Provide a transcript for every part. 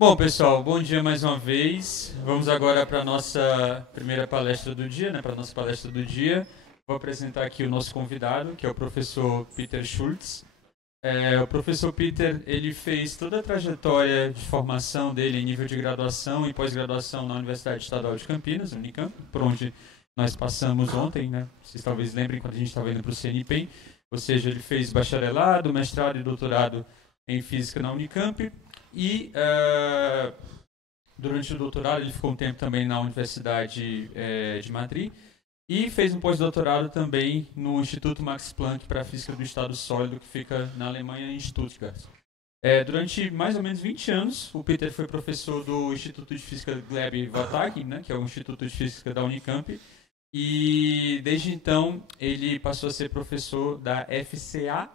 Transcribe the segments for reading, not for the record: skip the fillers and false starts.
Bom, pessoal, bom dia mais uma vez. Vamos agora para a nossa primeira palestra do dia, né? Para a nossa palestra do dia. Vou apresentar aqui o nosso convidado, que é o professor Peter Schultz. O professor Peter, ele fez toda a trajetória de formação dele em nível de graduação e pós-graduação na Universidade Estadual de Campinas, Unicamp, por onde nós passamos ontem, né? Vocês talvez lembrem quando a gente estava indo para o CNPEM. Ou seja, ele fez bacharelado, mestrado e doutorado em física na Unicamp e durante o doutorado ele ficou um tempo também na Universidade de Madrid e fez um pós-doutorado também no Instituto Max Planck para a Física do Estado Sólido, que fica na Alemanha, em Stuttgart. Durante mais ou menos 20 anos, o Peter foi professor do Instituto de Física Gleb-Warthag, né, que é o Instituto de Física da Unicamp, e desde então ele passou a ser professor da FCA,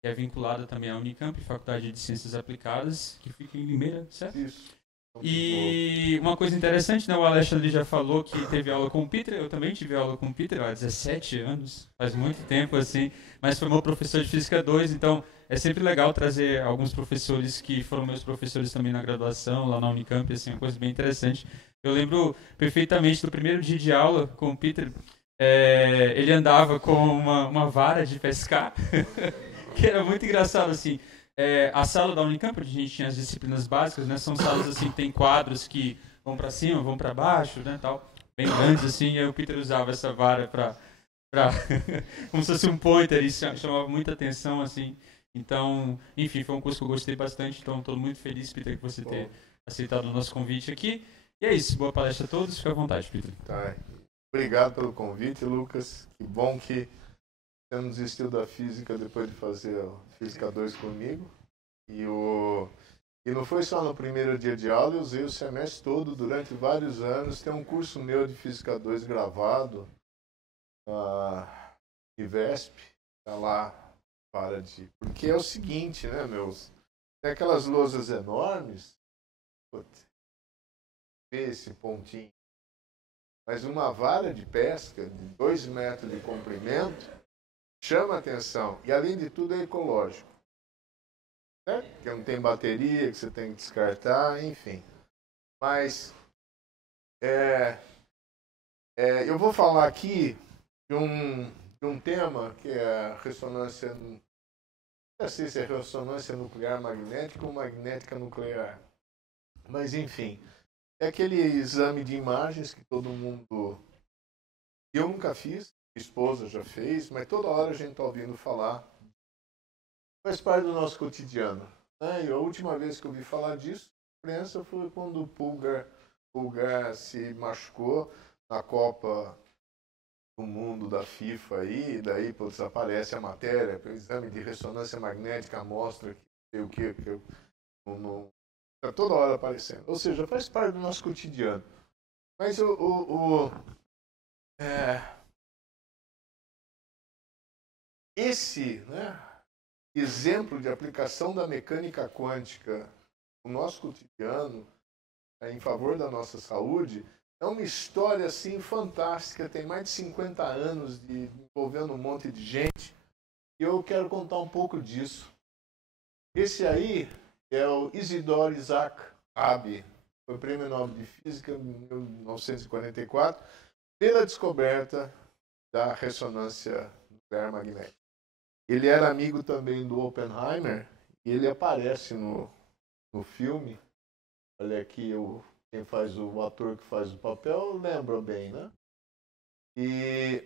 que é vinculada também à Unicamp, Faculdade de Ciências Aplicadas, que fica em Limeira, certo? Isso. E uma coisa interessante, né? O Alexandre já falou que teve aula com o Peter, eu também tive aula com o Peter há 17 anos, faz muito tempo assim, mas foi meu professor de Física 2, então é sempre legal trazer alguns professores que foram meus professores também na graduação, lá na Unicamp, assim, uma coisa bem interessante. Eu lembro perfeitamente do primeiro dia de aula com o Peter, ele andava com uma vara de pescar, que era muito engraçado, assim. A sala da Unicamp, onde a gente tinha as disciplinas básicas, né? São salas, assim, que tem quadros que vão para cima, vão para baixo, né, tal. Bem grandes, assim, e aí o Peter usava essa vara pra como se fosse um pointer, e chamava muita atenção, assim. Então, enfim, foi um curso que eu gostei bastante, então estou muito feliz, Peter, que você ter aceitado o nosso convite aqui. E é isso, boa palestra a todos, fica à vontade, Peter. Tá. Obrigado pelo convite, Lucas. Que bom que você não desistiu da física depois de fazer a Física 2 comigo. E não foi só no primeiro dia de aula, eu usei o semestre todo, durante vários anos. Tem um curso meu de Física 2 gravado na IVESP, tá lá, Porque é o seguinte, né, meus? Tem aquelas lousas enormes, putz, vê esse pontinho. Mas uma vara de pesca de 2 metros de comprimento chama a atenção. E, além de tudo, é ecológico. Né? Porque não tem bateria que você tem que descartar, enfim. Mas eu vou falar aqui de um tema que é a ressonância, não sei se é ressonância nuclear magnética ou magnética nuclear. Mas, enfim, é aquele exame de imagens que todo mundo... Eu nunca fiz, minha esposa já fez, mas toda hora a gente está ouvindo falar. Faz parte do nosso cotidiano. Né? E a última vez que eu ouvi falar disso, na imprensa, foi quando o Pulgar se machucou na Copa do Mundo da FIFA aí, e daí desaparece a matéria, o exame de ressonância magnética mostra que sei o que não está toda hora aparecendo. Ou seja, faz parte do nosso cotidiano. Mas esse, né, exemplo de aplicação da mecânica quântica no nosso cotidiano, em favor da nossa saúde, é uma história assim fantástica, tem mais de 50 anos envolvendo um monte de gente, e eu quero contar um pouco disso. Esse aí é o Isidore Isaac Rabi, foi Prêmio Nobel de Física em 1944, pela descoberta da ressonância nuclear magnética. Ele era amigo também do Oppenheimer, e ele aparece no filme. Olha aqui, quem faz o ator que faz o papel lembra bem, né? E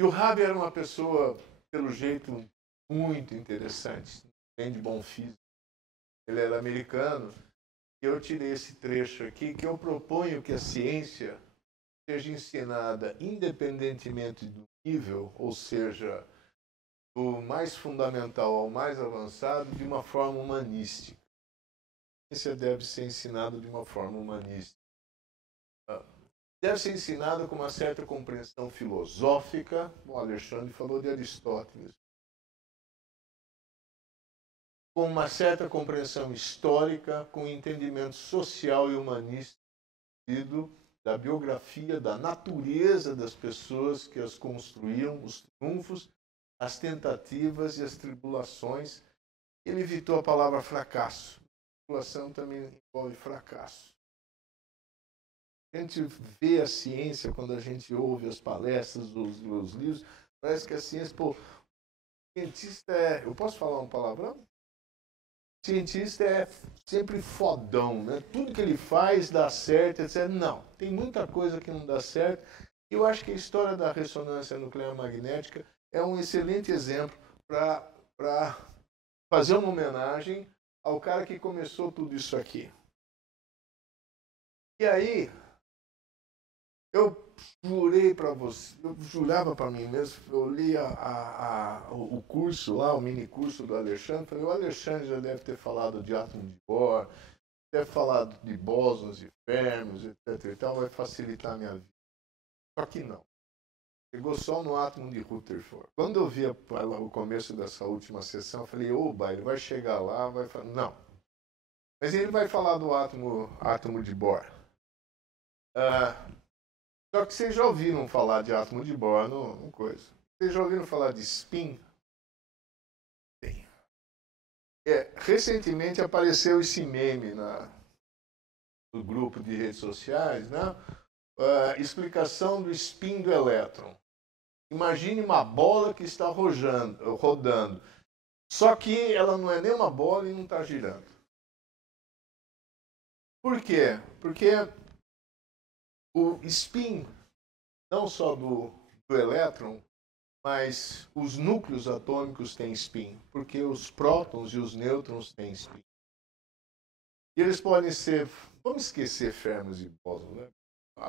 o Rabi era uma pessoa, pelo jeito, muito interessante, bem de bom físico. Ele era americano. E eu tirei esse trecho aqui, que eu proponho que a ciência seja ensinada independentemente do nível, ou seja, do mais fundamental ao mais avançado, de uma forma humanística. A ciência deve ser ensinada de uma forma humanística. Deve ser ensinada com uma certa compreensão filosófica. O Alexandre falou de Aristóteles. Com uma certa compreensão histórica, com entendimento social e humanista da biografia, da natureza das pessoas que as construíram, os triunfos, as tentativas e as tribulações. Ele evitou a palavra fracasso. manipulação também envolve fracasso. A gente vê a ciência quando a gente ouve as palestras, os livros, parece que a ciência, pô, o cientista é... Eu posso falar um palavrão? O cientista é sempre fodão, né? Tudo que ele faz dá certo, etc. Não, tem muita coisa que não dá certo. E eu acho que a história da ressonância nuclear magnética é um excelente exemplo para fazer uma homenagem ao cara que começou tudo isso aqui. E aí, eu jurei para você, eu jurava para mim mesmo, eu li o curso lá, o mini curso do Alexandre, falei, o Alexandre já deve ter falado de átomo de Bohr, deve ter falado de bósons e férmions, etc. e tal, vai facilitar a minha vida. Só que não. Chegou só no átomo de Rutherford. Quando eu vi o começo dessa última sessão, eu falei, oba, ele vai chegar lá, vai falar... Não. Mas ele vai falar do átomo de Bohr. Só que vocês já ouviram falar de átomo de Bohr, não coisa. Vocês já ouviram falar de spin? Sim. Recentemente apareceu esse meme no grupo de redes sociais, né? Explicação do spin do elétron. Imagine uma bola que está rodando. Só que ela não é nem uma bola e não está girando. Por quê? Porque o spin, não só do elétron, mas os núcleos atômicos têm spin, porque os prótons e os nêutrons têm spin. E eles podem ser, vamos esquecer férmions e bósons, né?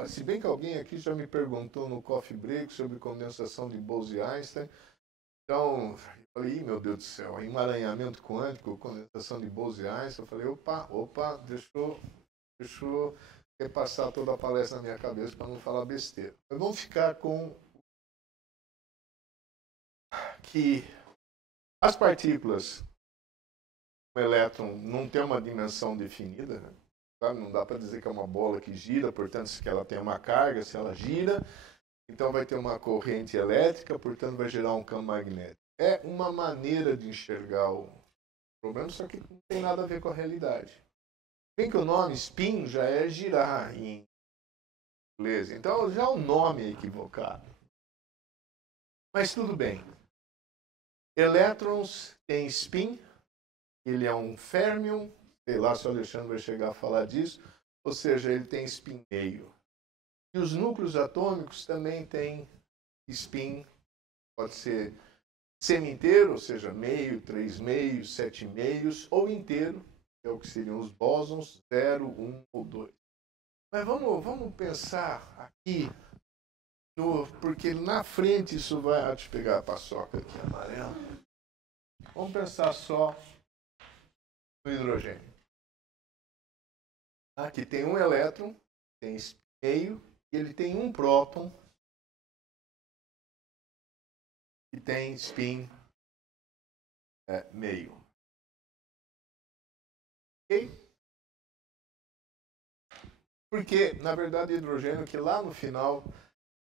Se bem que alguém aqui já me perguntou no coffee break sobre condensação de Bose-Einstein. Então, eu falei, meu Deus do céu, emaranhamento quântico, condensação de Bose-Einstein. Eu falei, opa, deixa eu repassar toda a palestra na minha cabeça para não falar besteira. Mas vamos ficar com que as partículas, o elétron não tem uma dimensão definida, né? Não dá para dizer que é uma bola que gira, portanto, se ela tem uma carga, se ela gira, então vai ter uma corrente elétrica, portanto, vai gerar um campo magnético. É uma maneira de enxergar o problema, só que não tem nada a ver com a realidade. Bem que o nome spin já é girar em inglês, então já o nome é equivocado. Mas tudo bem. Elétrons têm spin, ele é um férmion, sei lá se o Alexandre vai chegar a falar disso, ou seja, ele tem spin meio. E os núcleos atômicos também têm spin, pode ser semi-inteiro, ou seja, meio, 3 meios, 7 meios, ou inteiro, que é o que seriam os bósons, 0, 1 ou 2. Mas vamos pensar aqui, porque na frente isso vai... Deixa eu pegar a paçoca aqui amarela. Vamos pensar só no hidrogênio. Aqui tem um elétron, tem meio, e ele tem um próton, que tem spin meio. Ok? Porque, na verdade, o hidrogênio, que lá no final,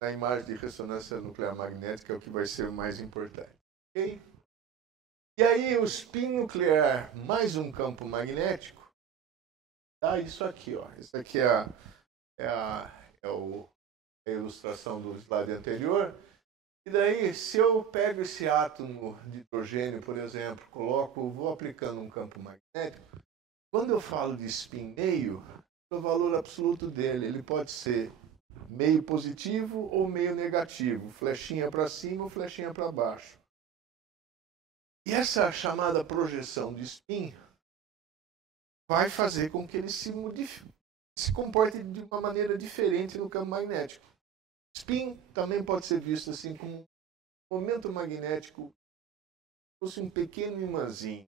na imagem de ressonância nuclear magnética, é o que vai ser o mais importante. Ok? E aí, o spin nuclear mais um campo magnético, dá isso aqui, ó. Isso aqui é a ilustração do slide anterior. E daí, se eu pego esse átomo de hidrogênio, por exemplo, vou aplicando um campo magnético, quando eu falo de spin meio, o valor absoluto dele, ele pode ser meio positivo ou meio negativo, flechinha para cima ou flechinha para baixo. E essa chamada projeção de spin vai fazer com que ele se comporte de uma maneira diferente no campo magnético. Spin também pode ser visto assim como um momento magnético, fosse um pequeno imãzinho.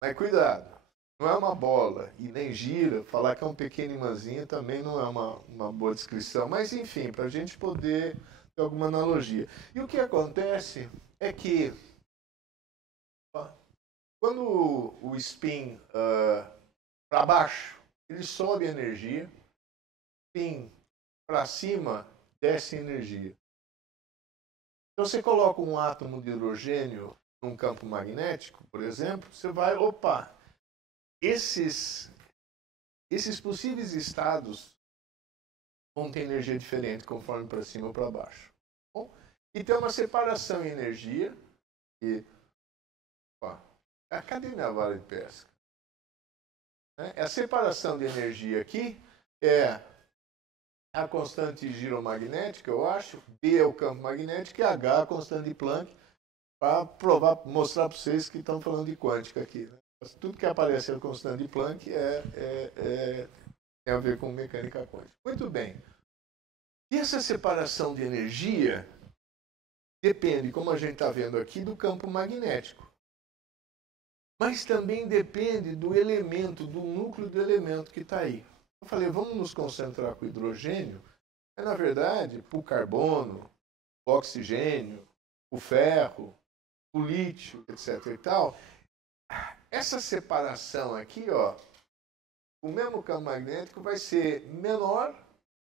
Mas cuidado, não é uma bola e nem gira. Falar que é um pequeno imãzinho também não é uma boa descrição. Mas enfim, para a gente poder ter alguma analogia. E o que acontece é que quando o spin para baixo, ele sobe energia, spin para cima, desce energia. Então, você coloca um átomo de hidrogênio num campo magnético, por exemplo, você vai, esses possíveis estados vão ter energia diferente conforme para cima ou para baixo. Bom, e tem uma separação em energia. E, cadê minha vara de pesca? A separação de energia aqui é a constante giromagnética, eu acho. B é o campo magnético e H é a constante de Planck. Para mostrar para vocês que estão falando de quântica aqui. Né? Tudo que aparece na constante de Planck tem a ver com mecânica quântica. Muito bem. E essa separação de energia depende, como a gente está vendo aqui, do campo magnético. Mas também depende do elemento, do núcleo do elemento que está aí. Eu falei, vamos nos concentrar com o hidrogênio, mas na verdade, para o carbono, o oxigênio, o ferro, o lítio, etc. e tal, essa separação aqui, ó, o mesmo campo magnético vai ser menor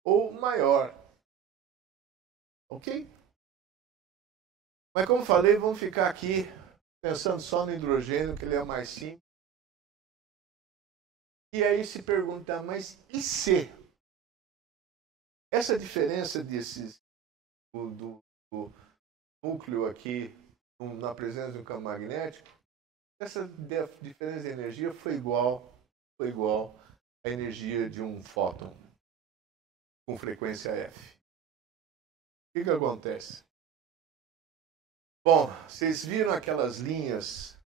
ou maior. Ok? Mas como falei, vamos ficar aqui pensando só no hidrogênio, que ele é mais simples. E aí se pergunta, mas e se? Essa diferença do núcleo aqui, na presença de um campo magnético, essa diferença de energia foi igual à energia de um fóton com frequência F. O que acontece? Bom, vocês viram aquelas linhas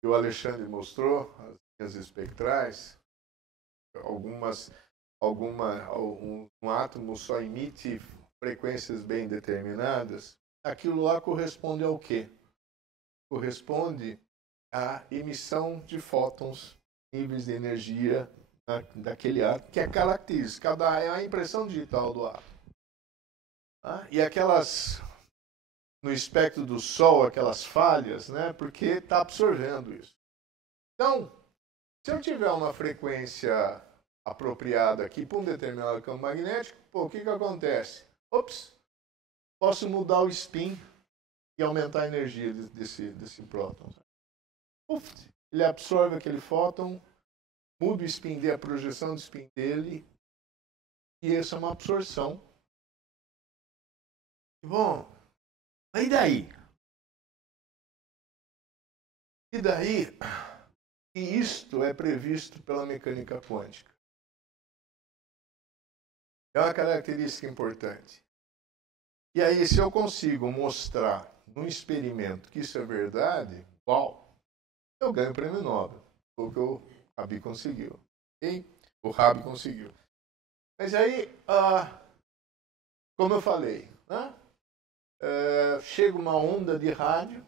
que o Alexandre mostrou, as linhas espectrais? Um átomo só emite frequências bem determinadas. Aquilo lá corresponde ao quê? Corresponde à emissão de fótons, níveis de energia daquele átomo, que é característica, é a impressão digital do átomo. E aquelas, no espectro do Sol, aquelas falhas, né? Porque está absorvendo isso. Então, se eu tiver uma frequência apropriada aqui para um determinado campo magnético, o que acontece? Posso mudar o spin e aumentar a energia desse próton. Ele absorve aquele fóton, muda o spin dele, a projeção do spin dele, e essa é uma absorção. Bom, e daí? E daí? E isto é previsto pela mecânica quântica. É uma característica importante. E aí, se eu consigo mostrar num experimento que isso é verdade, eu ganho o prêmio Nobel. Foi o que o Rabi conseguiu. Okay? O Rabi conseguiu. Mas aí, como eu falei, né? Chega uma onda de rádio,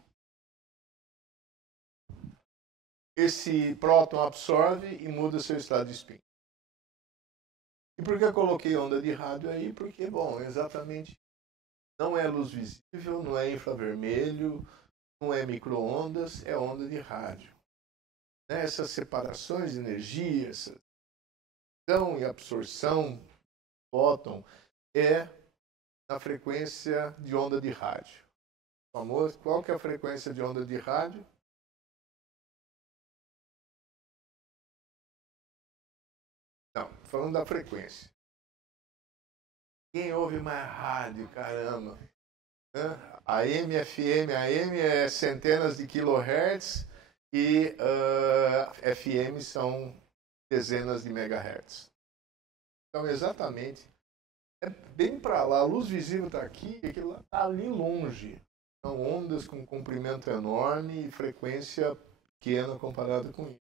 esse próton absorve e muda seu estado de spin. E por que eu coloquei onda de rádio aí? Porque, bom, exatamente, não é luz visível, não é infravermelho, não é micro-ondas, é onda de rádio. Essas separações de energia, essa emissão e absorção do fóton é na frequência de onda de rádio. Qual que é a frequência de onda de rádio? Não, falando da frequência. Quem ouve mais rádio, caramba? AM, FM, AM é centenas de kilohertz e FM são dezenas de megahertz. Então, exatamente, é bem para lá. A luz visível está aqui, aquilo está ali longe. São ondas com comprimento enorme e frequência pequena comparada com isso.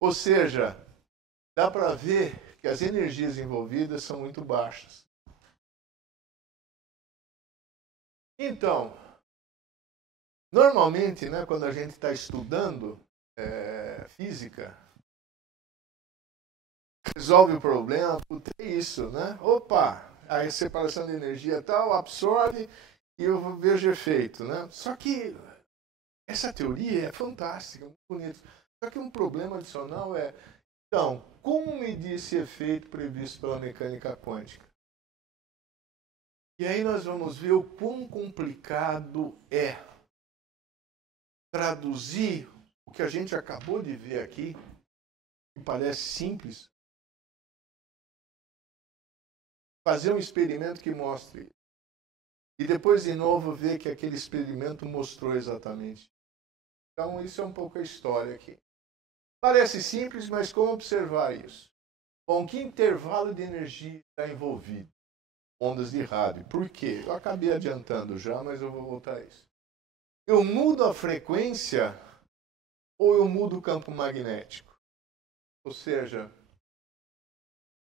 Ou seja, dá para ver que as energias envolvidas são muito baixas. Então, normalmente, né, quando a gente está estudando física, resolve o problema, é isso, né? A separação de energia tal, absorve e eu vejo efeito, né? Só que essa teoria é fantástica, muito bonita. Só que um problema adicional é, então, como medir esse efeito previsto pela mecânica quântica? E aí nós vamos ver o quão complicado é traduzir o que a gente acabou de ver aqui, que parece simples, fazer um experimento que mostre. E depois, de novo, ver que aquele experimento mostrou exatamente. Então, isso é um pouco a história aqui. Parece simples, mas como observar isso? Bom, que intervalo de energia está envolvido? Ondas de rádio. Por quê? Eu acabei adiantando já, mas eu vou voltar a isso. Eu mudo a frequência ou eu mudo o campo magnético? Ou seja,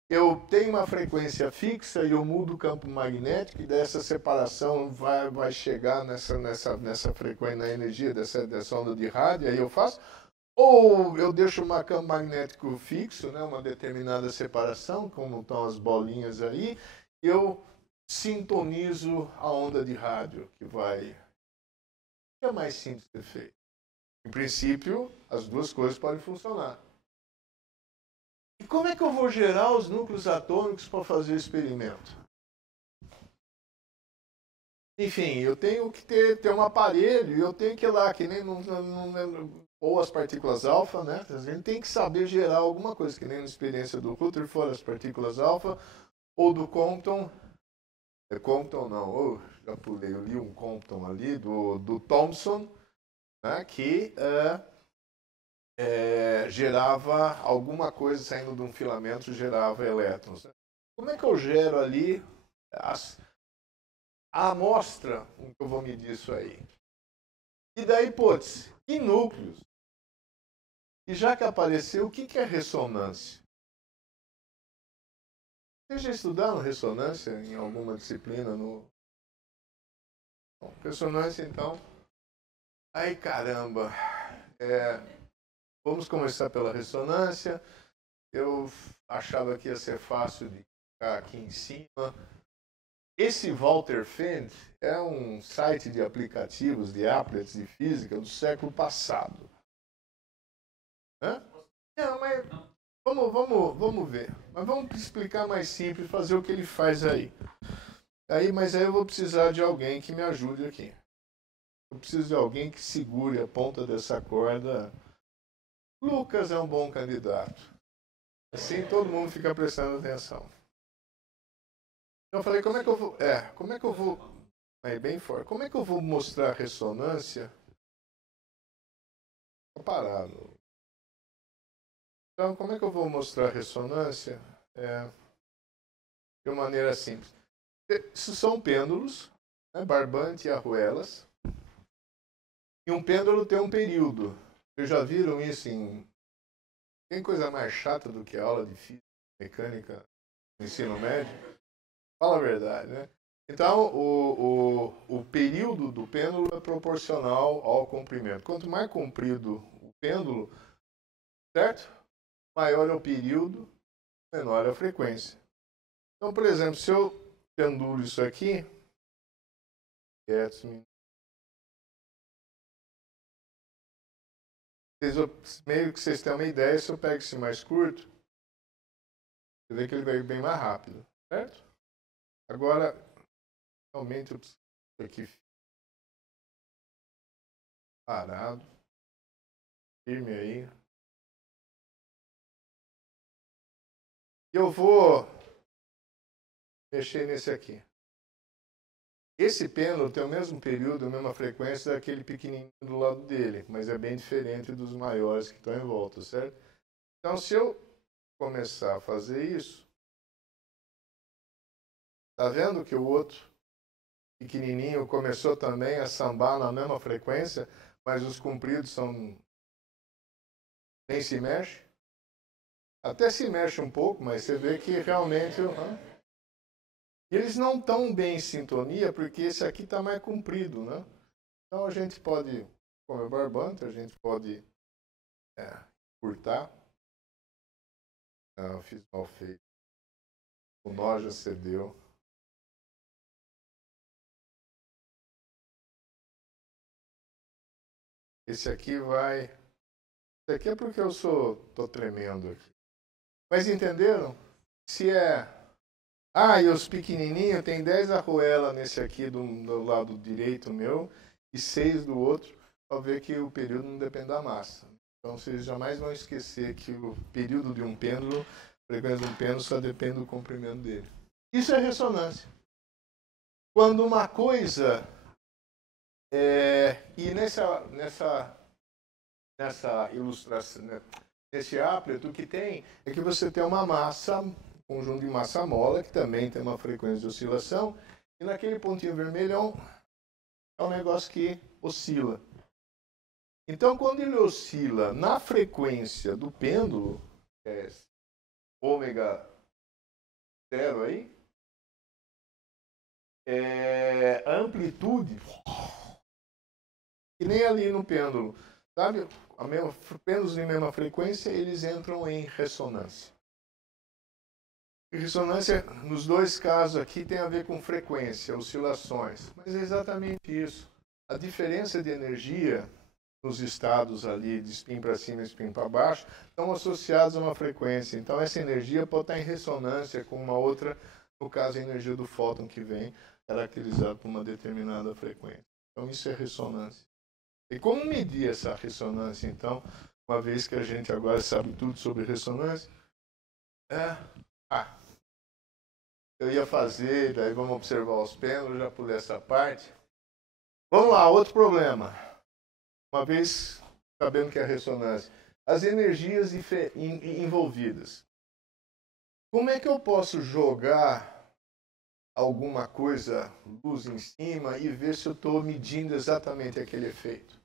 eu tenho uma frequência fixa e eu mudo o campo magnético e dessa separação vai chegar nessa frequência, na energia dessa onda de rádio, aí eu faço. Ou eu deixo um campo magnético fixo, né, uma determinada separação, como estão as bolinhas aí, e eu sintonizo a onda de rádio que vai... É mais simples de ser feito. Em princípio, as duas coisas podem funcionar. E como é que eu vou gerar os núcleos atômicos para fazer o experimento? Enfim, eu tenho que ter um aparelho, e eu tenho que ir lá, que nem ou as partículas alfa, né? A gente tem que saber gerar alguma coisa, que nem na experiência do Rutherford, as partículas alfa, ou do Compton. Compton não, já pulei, eu li um Compton ali, do Thomson, né? Que gerava alguma coisa saindo de um filamento, gerava elétrons. Como é que eu gero ali a amostra com que eu vou medir isso aí? E daí, hipótese, e núcleos? E já que apareceu, o que é ressonância? Vocês já estudaram ressonância em alguma disciplina? Bom, ressonância, então. Ai, caramba. Vamos começar pela ressonância. Eu achava que ia ser fácil de ficar aqui em cima. Esse Walter Fendt é um site de aplicativos, de applets de física do século passado. Hã? Não, mas vamos ver. Mas vamos explicar mais simples, fazer o que ele faz aí. Mas aí eu vou precisar de alguém que me ajude aqui. Eu preciso de alguém que segure a ponta dessa corda. Lucas é um bom candidato. Assim todo mundo fica prestando atenção. Eu falei, como é que eu vou... bem forte. Como é que eu vou mostrar ressonância? Tô parado. Então, como é que eu vou mostrar ressonância? De uma maneira simples. Isso são pêndulos, né, barbante e arruelas. E um pêndulo tem um período. Vocês já viram isso em... Tem coisa mais chata do que a aula de física, mecânica, no ensino médio? Fala a verdade, né? Então, o período do pêndulo é proporcional ao comprimento. Quanto mais comprido o pêndulo, certo? Maior é o período, menor é a frequência. Então, por exemplo, se eu pendulo isso aqui, meio que vocês têm uma ideia, se eu pego esse mais curto, você vê que ele vai bem mais rápido, certo? Agora, aumente isso aqui parado, firme aí. Eu vou mexer nesse aqui. Esse pêndulo tem o mesmo período, a mesma frequência daquele pequenininho do lado dele, mas é bem diferente dos maiores que estão em volta, certo? Então, se eu começar a fazer isso, tá vendo que o outro pequenininho começou também a sambar na mesma frequência, mas os compridos nem se mexe? Até se mexe um pouco, mas você vê que realmente... Eles não estão bem em sintonia, porque esse aqui está mais comprido, né? Então a gente pode, como é barbante, a gente pode curtar. Não, fiz mal feito. O nó já cedeu. Esse aqui vai... Esse aqui é porque eu tô tremendo aqui. Mas entenderam? Se e os pequenininhos, tem 10 arruelas nesse aqui do lado direito meu e 6 do outro, para ver que o período não depende da massa. Então, vocês jamais vão esquecer que o período de um pêndulo, a frequência de um pêndulo só depende do comprimento dele. Isso é ressonância. Quando uma coisa... e nessa ilustração, né, nesse ápleto, o que tem é que você tem uma massa, um conjunto de massa mola, que também tem uma frequência de oscilação, e naquele pontinho vermelhão é um negócio que oscila. Então, quando ele oscila na frequência do pêndulo, ômega 0 aí, a amplitude, que nem ali no pêndulo, sabe? Pêndulos de mesma frequência, eles entram em ressonância. E ressonância, nos dois casos aqui, tem a ver com frequência, oscilações. Mas é exatamente isso. A diferença de energia nos estados ali de spin para cima e spin para baixo estão associados a uma frequência. Então, essa energia pode estar em ressonância com uma outra, no caso, a energia do fóton que vem caracterizado por uma determinada frequência. Então, isso é ressonância. E como medir essa ressonância, então, uma vez que a gente agora sabe tudo sobre ressonância? Eu ia fazer, daí vamos observar os pêndulos, já pulei essa parte. Vamos lá, outro problema. Uma vez sabendo que é a ressonância, as energias envolvidas. Como é que eu posso jogar alguma coisa, luz em cima, e ver se eu estou medindo exatamente aquele efeito?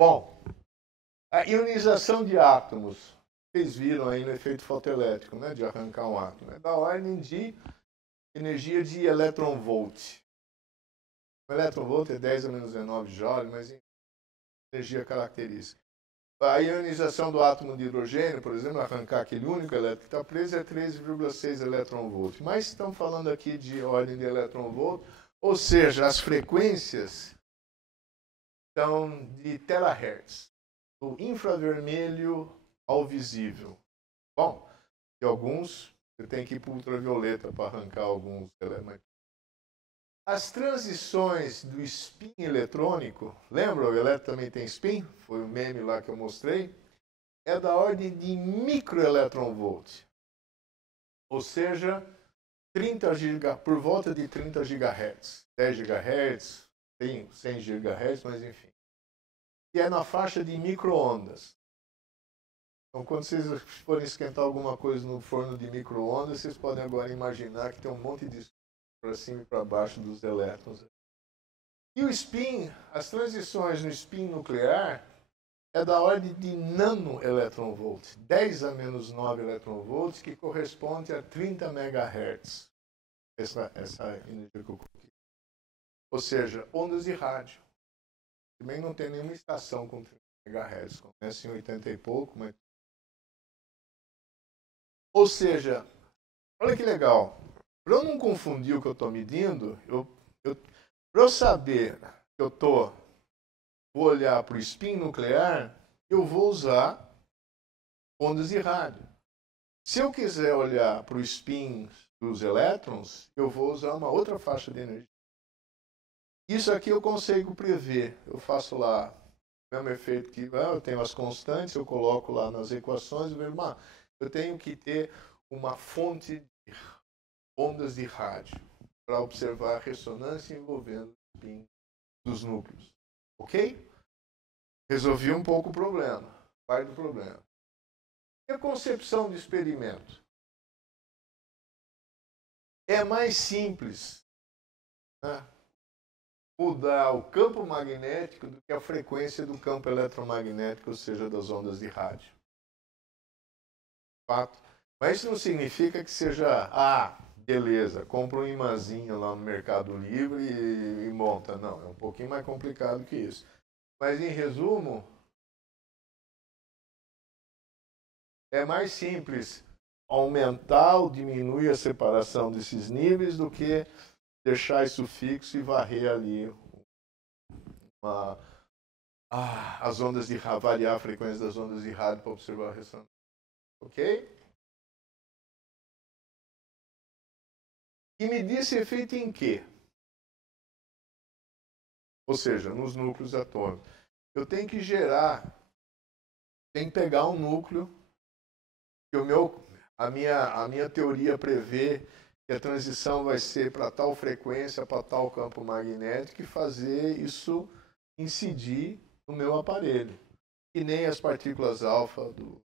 Bom, a ionização de átomos, vocês viram aí no efeito fotoelétrico, né, de arrancar um átomo, é da ordem de energia de elétron-volt. O elétron-volt é 10 a menos 19 joule, mas energia característica. A ionização do átomo de hidrogênio, por exemplo, arrancar aquele único elétron que está preso, é 13,6 elétron-volt. Mas estamos falando aqui de ordem de elétron-volt, ou seja, as frequências são de terahertz, do infravermelho ao visível. Bom, e alguns, você tem que ir para o ultravioleta para arrancar alguns elementos. As transições do spin eletrônico, lembra? O elétron também tem spin, foi o meme lá que eu mostrei, é da ordem de microelectronvolt. Ou seja, por volta de 30 GHz, 10 GHz, tem 100 GHz, mas enfim. E é na faixa de micro-ondas. Então, quando vocês forem esquentar alguma coisa no forno de micro-ondas, vocês podem agora imaginar que tem um monte de para cima e para baixo dos elétrons. E o spin, as transições no spin nuclear, é da ordem de nanoelectronvolt, 10 a menos 9 eletronvolts, que corresponde a 30 MHz. Essa energia que eu coloquei. Ou seja, ondas de rádio. Também não tem nenhuma estação com 30 MHz. Começa em 80 e pouco, mas... Ou seja, olha que legal. Para eu não confundir o que eu estou medindo, para eu saber que vou olhar para o spin nuclear, eu vou usar ondas de rádio. Se eu quiser olhar para o spin dos elétrons, eu vou usar uma outra faixa de energia. Isso aqui eu consigo prever. Eu faço lá o mesmo efeito que eu tenho as constantes, eu coloco lá nas equações e vejo, eu tenho que ter uma fonte de ondas de rádio para observar a ressonância envolvendo o spin dos núcleos. Ok? Resolvi um pouco o problema, parte do problema. E a concepção de experimento? É mais simples, né, mudar o campo magnético do que a frequência do campo eletromagnético, ou seja, das ondas de rádio. Fato. Mas isso não significa que seja, beleza, compra um imãzinho lá no Mercado Livre e monta. Não, é um pouquinho mais complicado que isso. Mas, em resumo, é mais simples aumentar ou diminuir a separação desses níveis do que deixar isso fixo e varrer ali as ondas de rádio, variar a frequência das ondas de rádio para observar a ressonância. Ok? E medir esse efeito em quê? Ou seja, nos núcleos atômicos. Eu tenho que gerar tem que pegar um núcleo, que a minha teoria prevê que a transição vai ser para tal frequência, para tal campo magnético, e fazer isso incidir no meu aparelho. Que nem as partículas alfa do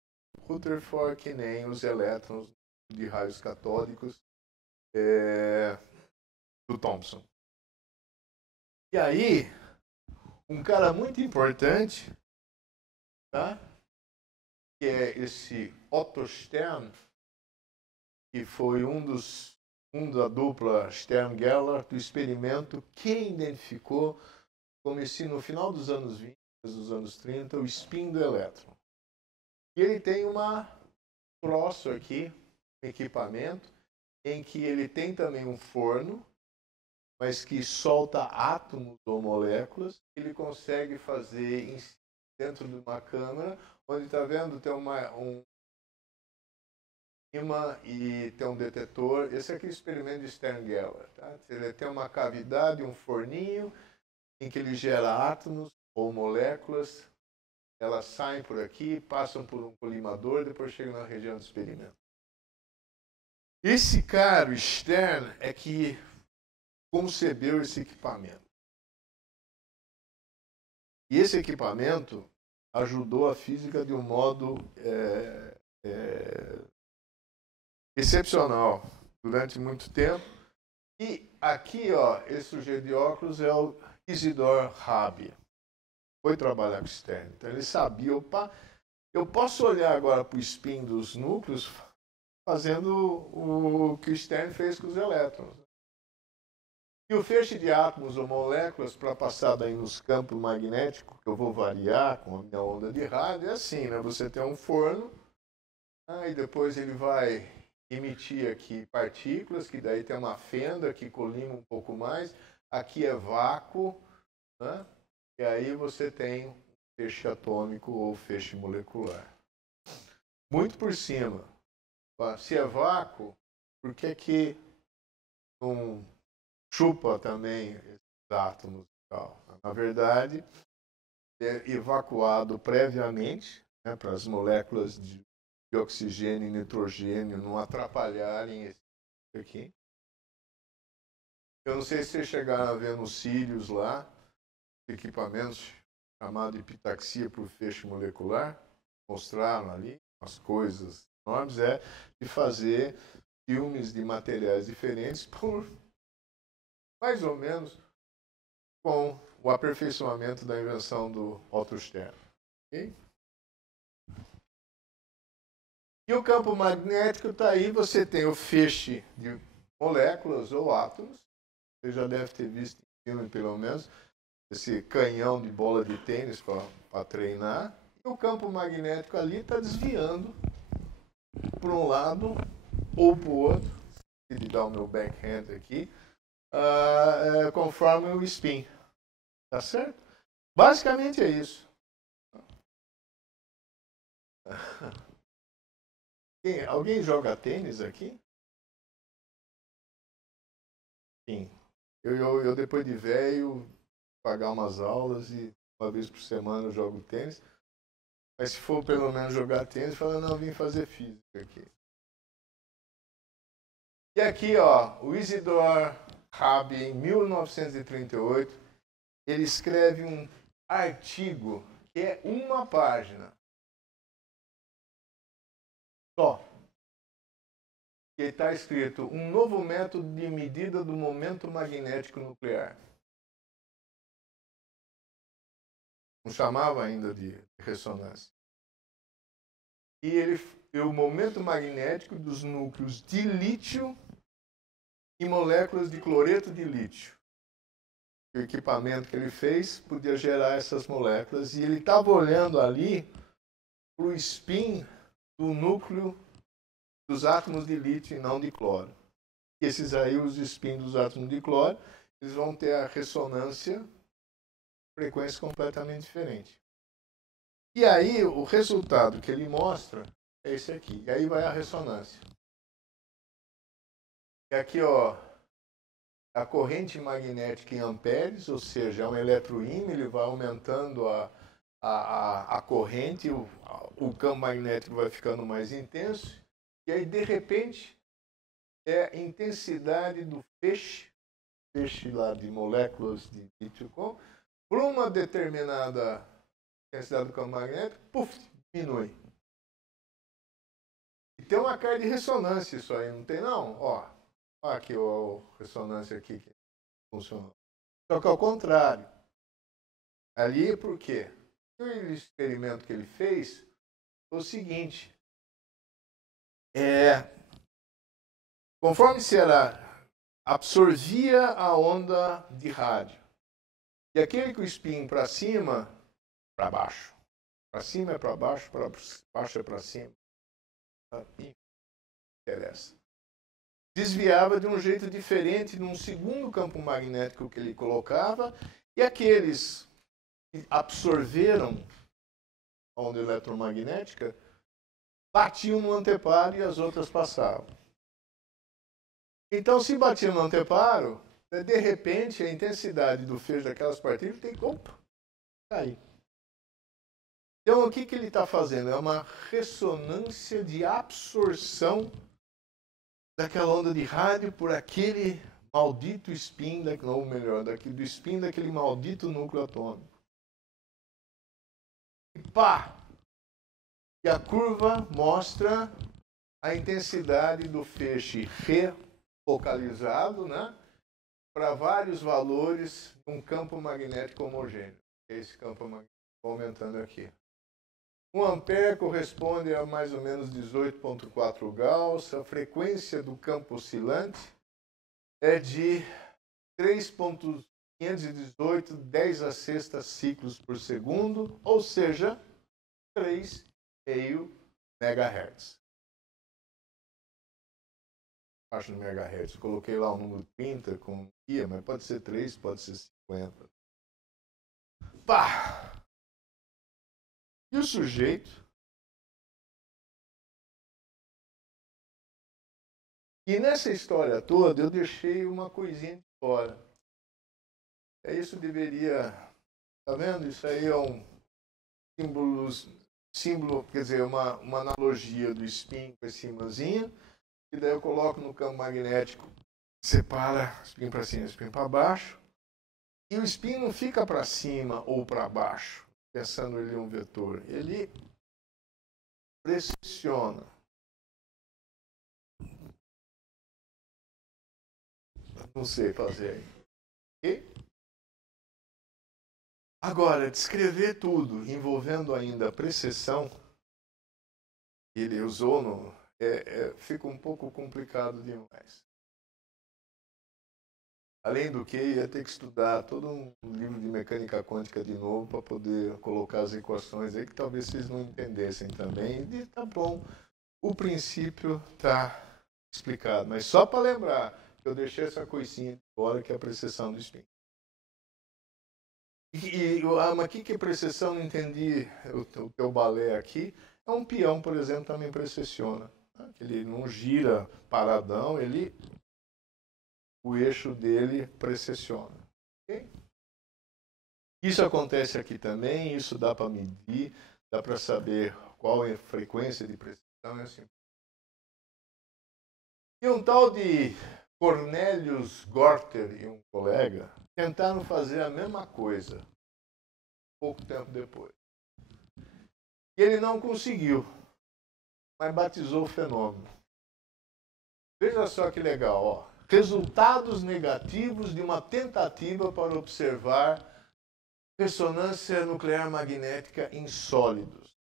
Rutherford, que nem os elétrons de raios catódicos do Thomson. E aí, um cara muito importante, tá? Que é esse Otto Stern, que foi um da dupla Stern-Geller do experimento, quem identificou como no final dos anos 20, dos anos 30, o spin do elétron. E ele tem uma troço aqui, um equipamento, em que ele tem também um forno, mas que solta átomos ou moléculas. Ele consegue fazer dentro de uma câmara, onde está vendo, tem um imã e tem um detetor. Esse aqui é o experimento de Stern-Geller. Tá? Ele tem uma cavidade, um forninho, em que ele gera átomos ou moléculas. Elas saem por aqui, passam por um colimador, depois chegam na região do experimento. Esse cara, o Stern, é que concebeu esse equipamento. E esse equipamento ajudou a física de um modo excepcional durante muito tempo. E aqui, ó, esse sujeito de óculos é o Isidor Rabi. Foi trabalhar com Stern. Então ele sabia, opa, eu posso olhar agora para o spin dos núcleos fazendo o que o Stern fez com os elétrons. E o feixe de átomos ou moléculas, para passar daí nos campos magnéticos, que eu vou variar com a minha onda de rádio, é assim, né? Você tem um forno, e depois ele vai emitir aqui partículas, que daí tem uma fenda que colima um pouco mais. Aqui é vácuo, né? E aí você tem um feixe atômico ou feixe molecular. Muito por cima. Se é vácuo, por que não chupa também esses átomos e tal? Na verdade, é evacuado previamente, né, para as moléculas de oxigênio e nitrogênio não atrapalharem esse aqui. Eu não sei se vocês chegaram a ver nos cílios lá, equipamentos chamados de epitaxia por feixe molecular, mostraram ali as coisas enormes, de fazer filmes de materiais diferentes por mais ou menos com o aperfeiçoamento da invenção do Otto Stern. Okay? E o campo magnético está aí, você tem o feixe de moléculas ou átomos, você já deve ter visto em filme pelo menos, esse canhão de bola de tênis para treinar, e o campo magnético ali está desviando para um lado ou para o outro, ele dá o meu backhand aqui, conforme o spin. Tá certo? Basicamente é isso. Alguém joga tênis aqui? Sim. Eu depois de velho, pagar umas aulas e uma vez por semana eu jogo tênis. Mas se for pelo menos jogar tênis, fala, não, vim fazer física aqui. E aqui, ó, o Isidor Rabi, em 1938, ele escreve um artigo que é uma página só. Que está escrito um novo método de medida do momento magnético nuclear. Não chamava ainda de ressonância. E o momento magnético dos núcleos de lítio e moléculas de cloreto de lítio. O equipamento que ele fez podia gerar essas moléculas e ele estava olhando ali para o spin do núcleo dos átomos de lítio e não de cloro. Esses aí, os spins dos átomos de cloro, eles vão ter a ressonância, frequência completamente diferente. E aí, o resultado que ele mostra é esse aqui. E aí vai a ressonância. E aqui, ó, a corrente magnética em amperes, ou seja, é um eletroímã, ele vai aumentando a a corrente, o campo magnético vai ficando mais intenso, e aí, de repente, a intensidade do feixe lá de moléculas de lítio por uma determinada intensidade do campo magnético, puf, diminui. E tem uma carga de ressonância isso aí, não tem não? Ó aqui a ressonância aqui que funciona. Só que ao contrário. Ali, por quê? O experimento que ele fez foi o seguinte. Conforme absorvia a onda de rádio. E aquele que o spin para cima, para baixo. Para cima é para baixo, para baixo é para cima. Não interessa. Desviava de um jeito diferente num segundo campo magnético que ele colocava, e aqueles que absorveram a onda eletromagnética batiam no anteparo e as outras passavam. Então, se batia no anteparo, de repente a intensidade do feixe daquelas partículas tem que cair. Então, o que ele está fazendo? É uma ressonância de absorção daquela onda de rádio por aquele maldito spin, ou melhor, do spin daquele maldito núcleo atômico. E pá! E a curva mostra a intensidade do feixe refocalizado, né, para vários valores num campo magnético homogêneo. Esse campo magnético aumentando aqui. 1 ampere corresponde a mais ou menos 18,4 Gauss. A frequência do campo oscilante é de 3,518 10⁶ ciclos por segundo, ou seja, 3,5 MHz. Acho no megahertz. Coloquei lá o número 30 com guia, mas pode ser 3, pode ser 50. Pá! E o sujeito, e nessa história toda eu deixei uma coisinha de fora. Isso deveria, tá vendo? Isso aí é um símbolo, quer dizer, uma analogia do spin com esse imãzinho, e daí eu coloco no campo magnético, separa spin para cima e spin para baixo, e o spin não fica para cima ou para baixo, pensando ele um vetor, ele pressiona. Não sei fazer. Okay? Agora, descrever tudo envolvendo ainda a precessão, ele usou fica um pouco complicado demais. Além do que, ia ter que estudar todo um livro de mecânica quântica de novo para poder colocar as equações aí que talvez vocês não entendessem também. E tá bom, o princípio tá explicado. Mas só para lembrar, eu deixei essa coisinha de fora que é a precessão do spin. Mas o que é precessão? Não entendi o teu balé aqui. É um peão, por exemplo, também precessiona. Ele não gira paradão, o eixo dele precessiona. Okay? Isso acontece aqui também, isso dá para medir, dá para saber qual é a frequência de precessão. Assim. E um tal de Cornelius Gorter e um colega tentaram fazer a mesma coisa, pouco tempo depois. E ele não conseguiu, mas batizou o fenômeno. Veja só que legal, ó. Resultados negativos de uma tentativa para observar ressonância nuclear magnética em sólidos.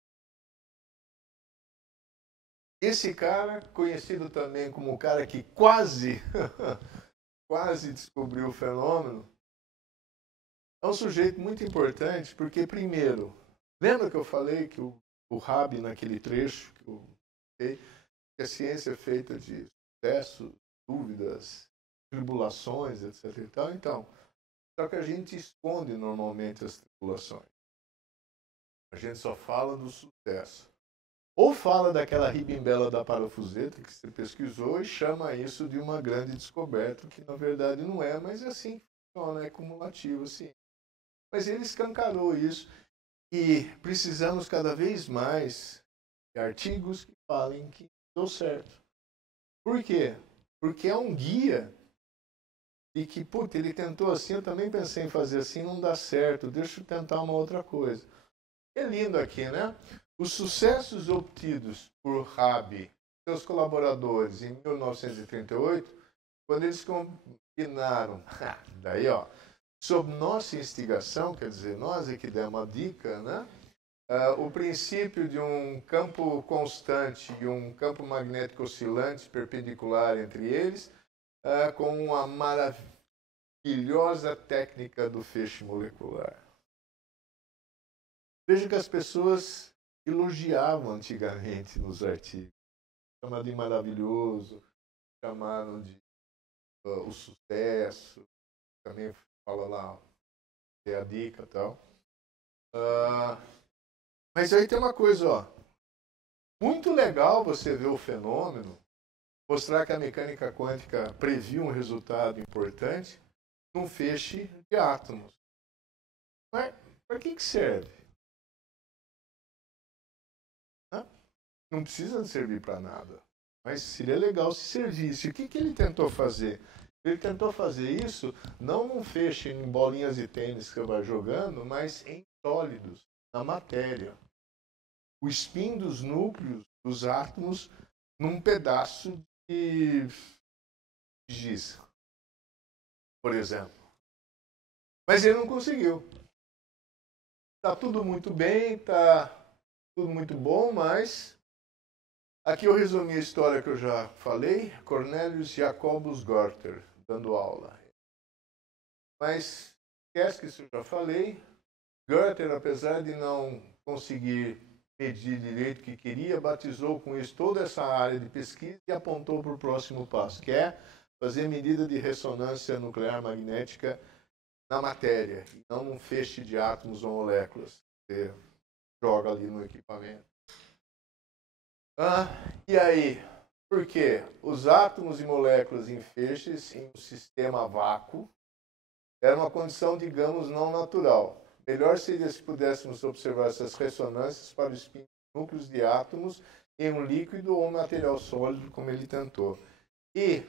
Esse cara, conhecido também como o cara que quase descobriu o fenômeno, é um sujeito muito importante porque, primeiro, lembra que eu falei que o Rabi, naquele trecho que eu falei, que a ciência é feita de sucesso, dúvidas, tribulações, etc. e tal. Então, só que a gente esconde normalmente as tribulações. A gente só fala do sucesso. Ou fala daquela ribimbela da parafuseta que você pesquisou e chama isso de uma grande descoberta, que na verdade não é, mas é assim que funciona, é cumulativo, assim. Mas ele escancarou isso E precisamos cada vez mais de artigos que falem que deu certo. Por quê? Porque é um guia de que, putz, ele tentou assim, eu também pensei em fazer assim, não dá certo, deixa eu tentar uma outra coisa. É lindo aqui, né? Os sucessos obtidos por Rabi e seus colaboradores em 1938, quando eles combinaram, daí ó, sob nossa instigação, quer dizer, nós é que demos uma dica, né? O princípio de um campo constante e um campo magnético oscilante perpendicular entre eles, com uma maravilhosa técnica do feixe molecular. Veja que as pessoas elogiavam antigamente nos artigos. Chamaram de maravilhoso, chamaram de o sucesso, também fala lá, é a dica e tal. Mas aí tem uma coisa, ó. Muito legal você ver o fenômeno, mostrar que a mecânica quântica previu um resultado importante num feixe de átomos. Mas para que serve? Não precisa servir para nada. Mas seria legal se servisse. O que ele tentou fazer? Ele tentou fazer isso não num feixe em bolinhas de tênis que eu vou jogando, mas em sólidos, na matéria. O spin dos núcleos dos átomos num pedaço de giz, por exemplo. Mas ele não conseguiu. Está tudo muito bem, está tudo muito bom, mas aqui eu resumi a história que eu já falei, Cornelius Jacobus Gorter, dando aula. Mas esquece que isso eu já falei. Gorter, apesar de não conseguir medir direito o que queria, batizou com isso toda essa área de pesquisa e apontou para o próximo passo, que é fazer medida de ressonância nuclear magnética na matéria, e não num feixe de átomos ou moléculas que você joga ali no equipamento. E aí? Por quê? Os átomos e moléculas em feixes, em um sistema a vácuo, era uma condição, digamos, não natural. Melhor seria se pudéssemos observar essas ressonâncias para o spin de núcleos de átomos em um líquido ou material sólido, como ele tentou. E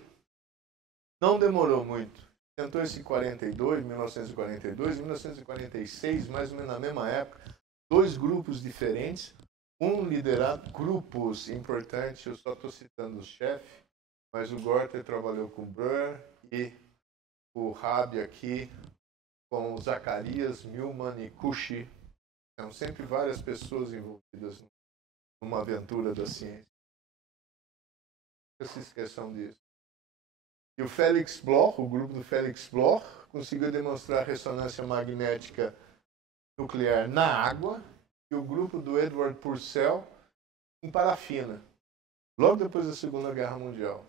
não demorou muito. Tentou isso em 1942, 1946, mais ou menos na mesma época, dois grupos diferentes, um liderado, grupos importantes, eu só estou citando os chefes, mas o Gorter trabalhou com o Breuer e o Rabi aqui com Zacarias, Milman e Cauchy. São sempre várias pessoas envolvidas numa aventura da ciência. Não se esqueçam disso. E o Felix Bloch, o grupo do Felix Bloch, conseguiu demonstrar ressonância magnética nuclear na água, e o grupo do Edward Purcell em parafina, logo depois da Segunda Guerra Mundial.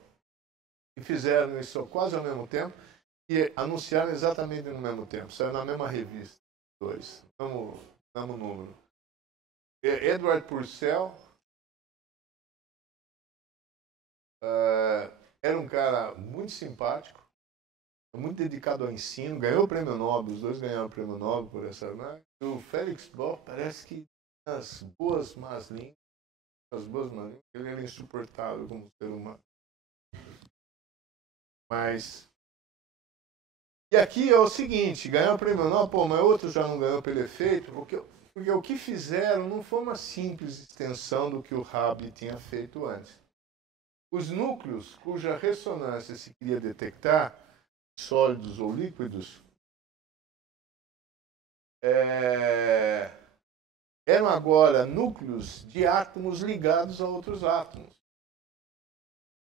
E fizeram isso quase ao mesmo tempo e anunciaram exatamente no mesmo tempo. Saiu na mesma revista, dois, mesmo número. Edward Purcell era um cara muito simpático, muito dedicado ao ensino, ganhou o prêmio Nobel, os dois ganharam o prêmio Nobel por essa, né? O Felix Bloch parece que nas boas más línguas, ele era insuportável como ser humano. Mas e aqui é o seguinte, ganhou o prêmio Nobel, pô, mas outro já não ganhou pelo efeito, porque o que fizeram não foi uma simples extensão do que o Rabi tinha feito antes. Os núcleos cuja ressonância se queria detectar, sólidos ou líquidos, eram agora núcleos de átomos ligados a outros átomos,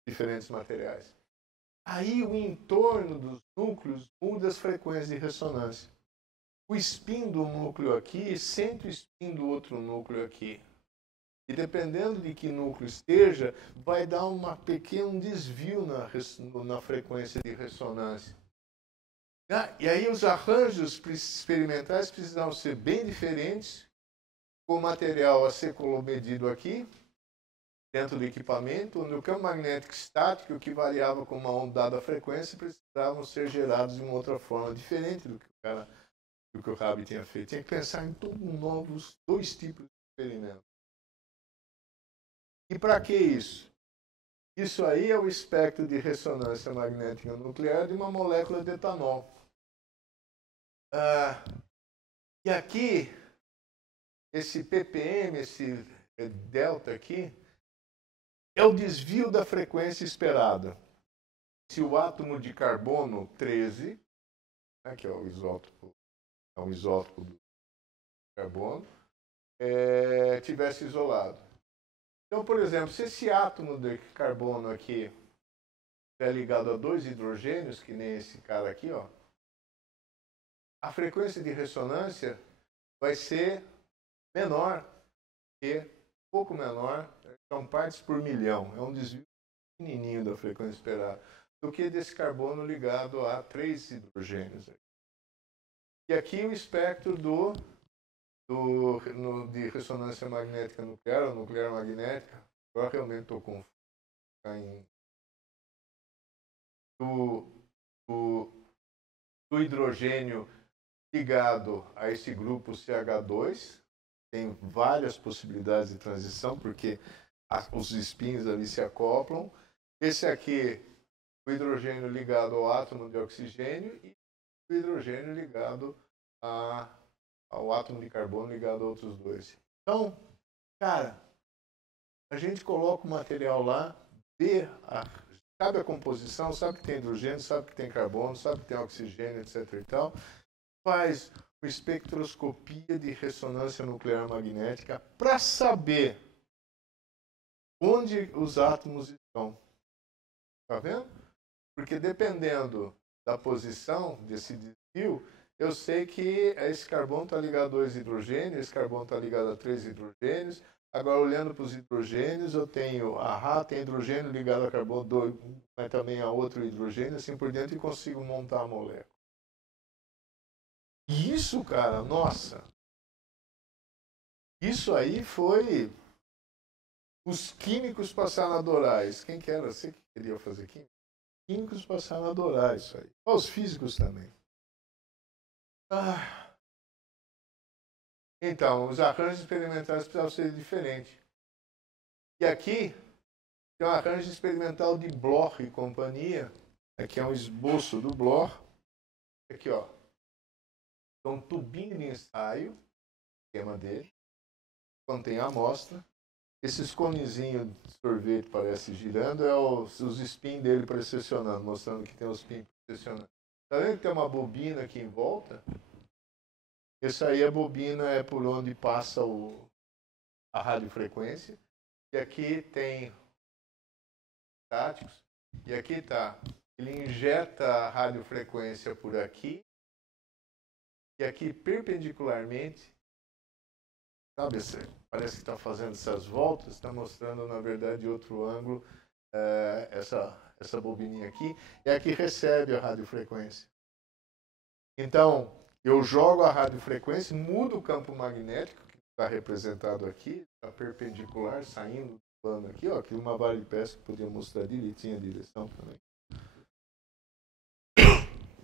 diferentes materiais. Aí o entorno dos núcleos muda as frequências de ressonância. O spin do núcleo aqui sente o spin do outro núcleo aqui. E dependendo de que núcleo esteja, vai dar um pequeno desvio na frequência de ressonância. E aí os arranjos experimentais precisavam ser bem diferentes, com o material a ser medido aqui, dentro do equipamento, onde o campo magnético estático, que variava com uma onda dada a frequência, precisavam ser gerados de uma outra forma, diferente do que o cara do que o Rabi tinha feito. Tinha que pensar em novos 2 tipos de experimentos. E para que isso? Isso aí é o espectro de ressonância magnética nuclear de uma molécula de etanol. E aqui, esse ppm, esse delta aqui, é o desvio da frequência esperada. Se o átomo de carbono 13, né, que é um isótopo do carbono, tivesse isolado. Então, por exemplo, se esse átomo de carbono aqui é ligado a 2 hidrogênios, que nem esse cara aqui, ó, a frequência de ressonância vai ser menor, pouco menor, são partes por milhão. É um desvio pequenininho da frequência esperada, do que desse carbono ligado a 3 hidrogênios. E aqui o espectro de ressonância magnética nuclear, ou nuclear magnética, agora realmente estou confuso. Do hidrogênio ligado a esse grupo CH2, tem várias possibilidades de transição, porque os spins ali se acoplam. Esse aqui, o hidrogênio ligado ao átomo de oxigênio e o hidrogênio ligado ao átomo de carbono ligado a outros 2. Então, cara, a gente coloca o material lá, sabe a composição, sabe que tem hidrogênio, sabe que tem carbono, sabe que tem oxigênio, etc. e tal, faz uma espectroscopia de ressonância nuclear magnética para saber onde os átomos estão. Tá vendo? Porque dependendo da posição desse desvio, eu sei que esse carbono está ligado a 2 hidrogênios, esse carbono está ligado a 3 hidrogênios. Agora, olhando para os hidrogênios, eu tenho tem hidrogênio ligado a carbono, mas também a outro hidrogênio, assim por diante, e consigo montar a molécula. E isso, cara, nossa, isso aí foi os químicos passaram a adorar isso. Quem que era? Você que queria fazer química? Químicos passaram a adorar isso aí. Os físicos também. Então, os arranjos experimentais precisavam ser diferentes. E aqui tem um arranjo experimental de Bloch e companhia. Aqui é um esboço do Bloch. Aqui, ó. Um tubinho de ensaio, o esquema dele, contém a amostra. Esses conezinhos de sorvete parece girando, os spins dele precessionando, mostrando que tem os spins precessionando. Tá vendo que tem uma bobina aqui em volta? Essa aí, a bobina é por onde passa a radiofrequência. E aqui tem estáticos. E aqui está. Ele injeta a radiofrequência por aqui. E aqui, perpendicularmente, sabe, parece que está fazendo essas voltas, está mostrando, na verdade, outro ângulo, essa bobininha aqui, é a que recebe a radiofrequência. Então, eu jogo a radiofrequência, mudo o campo magnético, que está representado aqui, está perpendicular, saindo do plano aqui, ó, aqui uma vara de pesca que podia mostrar direitinho a direção também.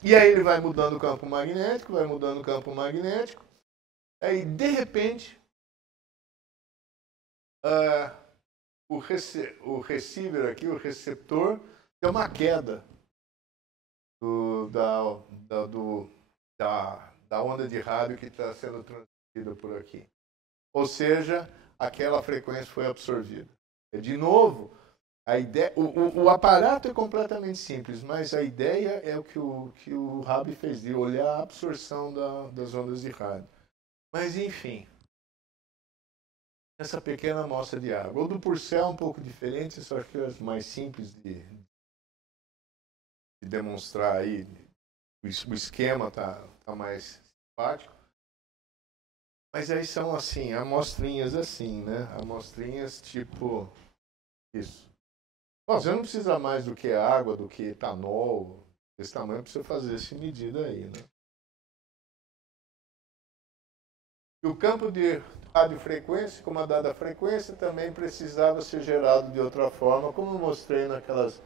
E aí ele vai mudando o campo magnético, aí de repente o receiver aqui, o receptor, tem uma queda da onda de rádio que está sendo transmitida por aqui. Ou seja, aquela frequência foi absorvida. De novo, a ideia, o aparato é completamente simples, mas a ideia é o que o Rabi fez, de olhar a absorção das ondas de rádio. Mas, enfim, essa pequena amostra de água. O do Purcell é um pouco diferente, só que é mais simples de demonstrar aí. O esquema tá mais simpático. Mas aí são assim, amostrinhas assim, né? Amostrinhas tipo isso. Você não precisa mais do que água, do que etanol. Desse tamanho precisa fazer essa medida aí, né? E o campo de radiofrequência, como a dada frequência, também precisava ser gerado de outra forma, como eu mostrei naquelas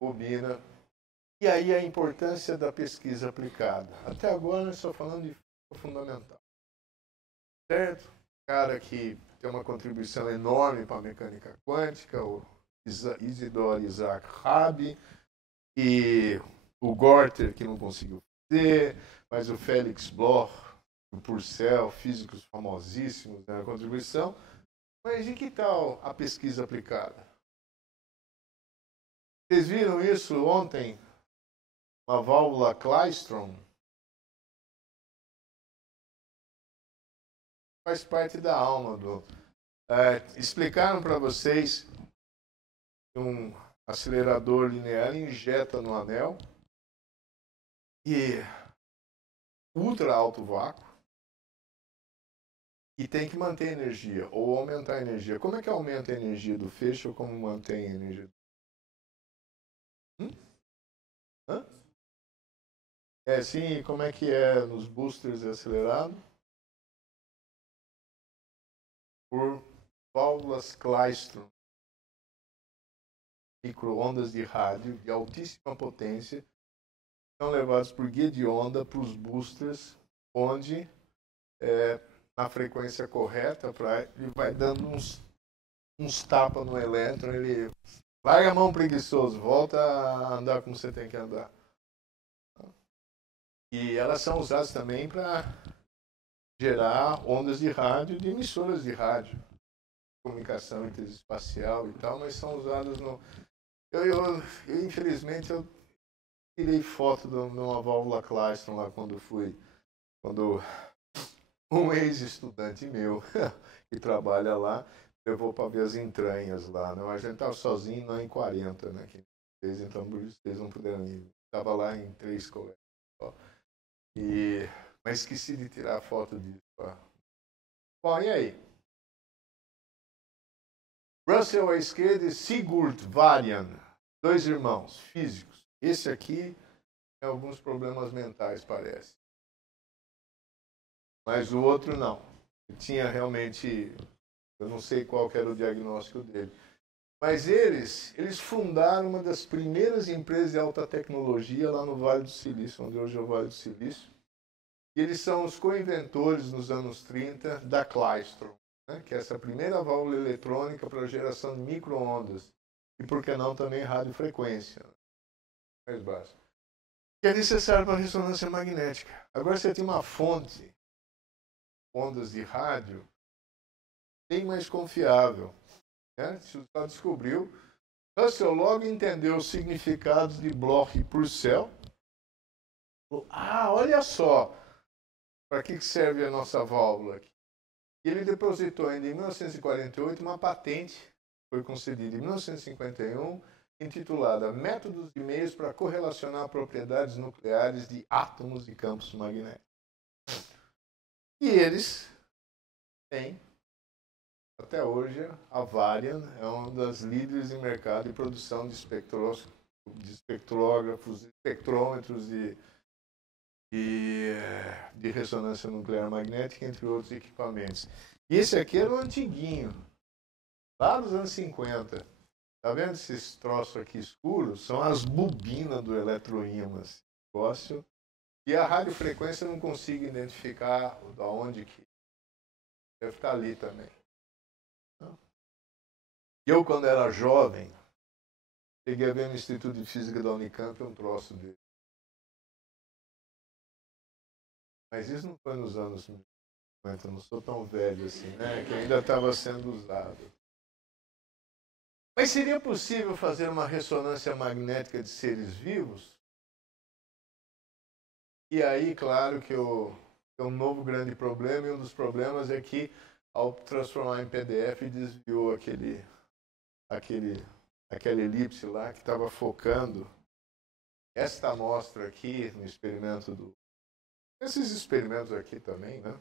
bobinas. E aí a importância da pesquisa aplicada. Até agora nós estamos falando de fundamental. Certo? Cara que tem uma contribuição enorme para a mecânica quântica, o Isidore Isaac Rabi, e o Gorter, que não conseguiu fazer, mas o Félix Bloch, o Purcell, físicos famosíssimos na contribuição. Mas e que tal a pesquisa aplicada? Vocês viram isso ontem? Uma válvula Klystron faz parte da alma do... explicaram para vocês que um acelerador linear injeta no anel e ultra alto vácuo e tem que manter a energia ou aumentar a energia. Como é que aumenta a energia do feixe ou como mantém a energia? Hã? Sim, como é que é nos boosters acelerados? Por válvulas Klystron, micro-ondas de rádio de altíssima potência, são levados por guia de onda para os boosters, onde, na frequência correta, ele vai dando uns tapas no elétron, ele larga a mão preguiçoso, volta a andar como você tem que andar. E elas são usadas também para gerar ondas de rádio, de emissoras de rádio, comunicação interespacial e tal, mas são usadas no... Infelizmente, eu tirei foto de uma válvula Klystron lá quando um ex-estudante meu, que trabalha lá, levou para ver as entranhas lá. Né? A gente estava sozinho lá em 40, né? Então eles não puderam ir. Estava lá em 3 colegas. Mas esqueci de tirar a foto disso. Bom, e aí? Russell à esquerda e Sigurd Varian, 2 irmãos físicos. Esse aqui tem alguns problemas mentais, parece. Mas o outro não. Tinha realmente, eu não sei qual que era o diagnóstico dele. Mas eles fundaram uma das primeiras empresas de alta tecnologia lá no Vale do Silício, onde hoje é o Vale do Silício. E eles são os co-inventores, nos anos 30, da Klystron, né? Que é essa primeira válvula eletrônica para a geração de micro-ondas. E, por que não, também radiofrequência. Mais básico. Que é necessário para a ressonância magnética. Agora você tem uma fonte, ondas de rádio, bem mais confiável. Né? Isso só descobriu. Russell logo entendeu os significados de Bloch e Purcell. Olha só para que serve a nossa válvula aqui. E ele depositou ainda em 1948 uma patente, foi concedida em 1951, intitulada Métodos e Meios para Correlacionar Propriedades Nucleares de Átomos e Campos Magnéticos. E eles têm, até hoje, a Varian é uma das líderes em mercado de produção de espectrógrafos, espectrômetros de ressonância nuclear magnética, entre outros equipamentos. E esse aqui era o antiguinho, lá dos anos 50. Tá vendo esses troços aqui escuros? São as bobinas do eletroímã, esse negócio. E a radiofrequência eu não consigo identificar de onde que... Deve estar ali também. Eu, quando era jovem, cheguei a ver no Instituto de Física da Unicamp um troço dele. Mas isso não foi nos anos 50, eu não sou tão velho assim, né? Que ainda estava sendo usado. Mas seria possível fazer uma ressonância magnética de seres vivos? E aí, claro que é um novo grande problema, e um dos problemas é que, ao transformar em PDF, desviou aquela elipse lá que estava focando esta amostra aqui no experimento esses experimentos aqui também, né?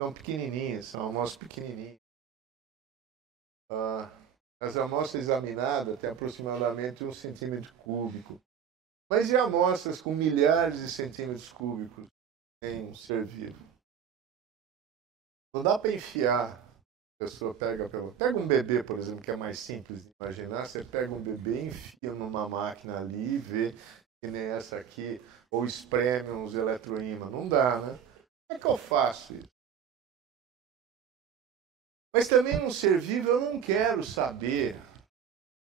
São pequenininhas, são amostras pequenininhas. As amostras examinadas têm aproximadamente 1 centímetro cúbico. Mas e amostras com milhares de centímetros cúbicos em um ser vivo? Não dá para enfiar. A pessoa pega um bebê, por exemplo, que é mais simples de imaginar. Você pega um bebê, enfia numa máquina ali e vê que nem essa aqui, ou espreme uns eletroímãs. Não dá, né? Como é que eu faço isso? Mas também num ser vivo eu não quero saber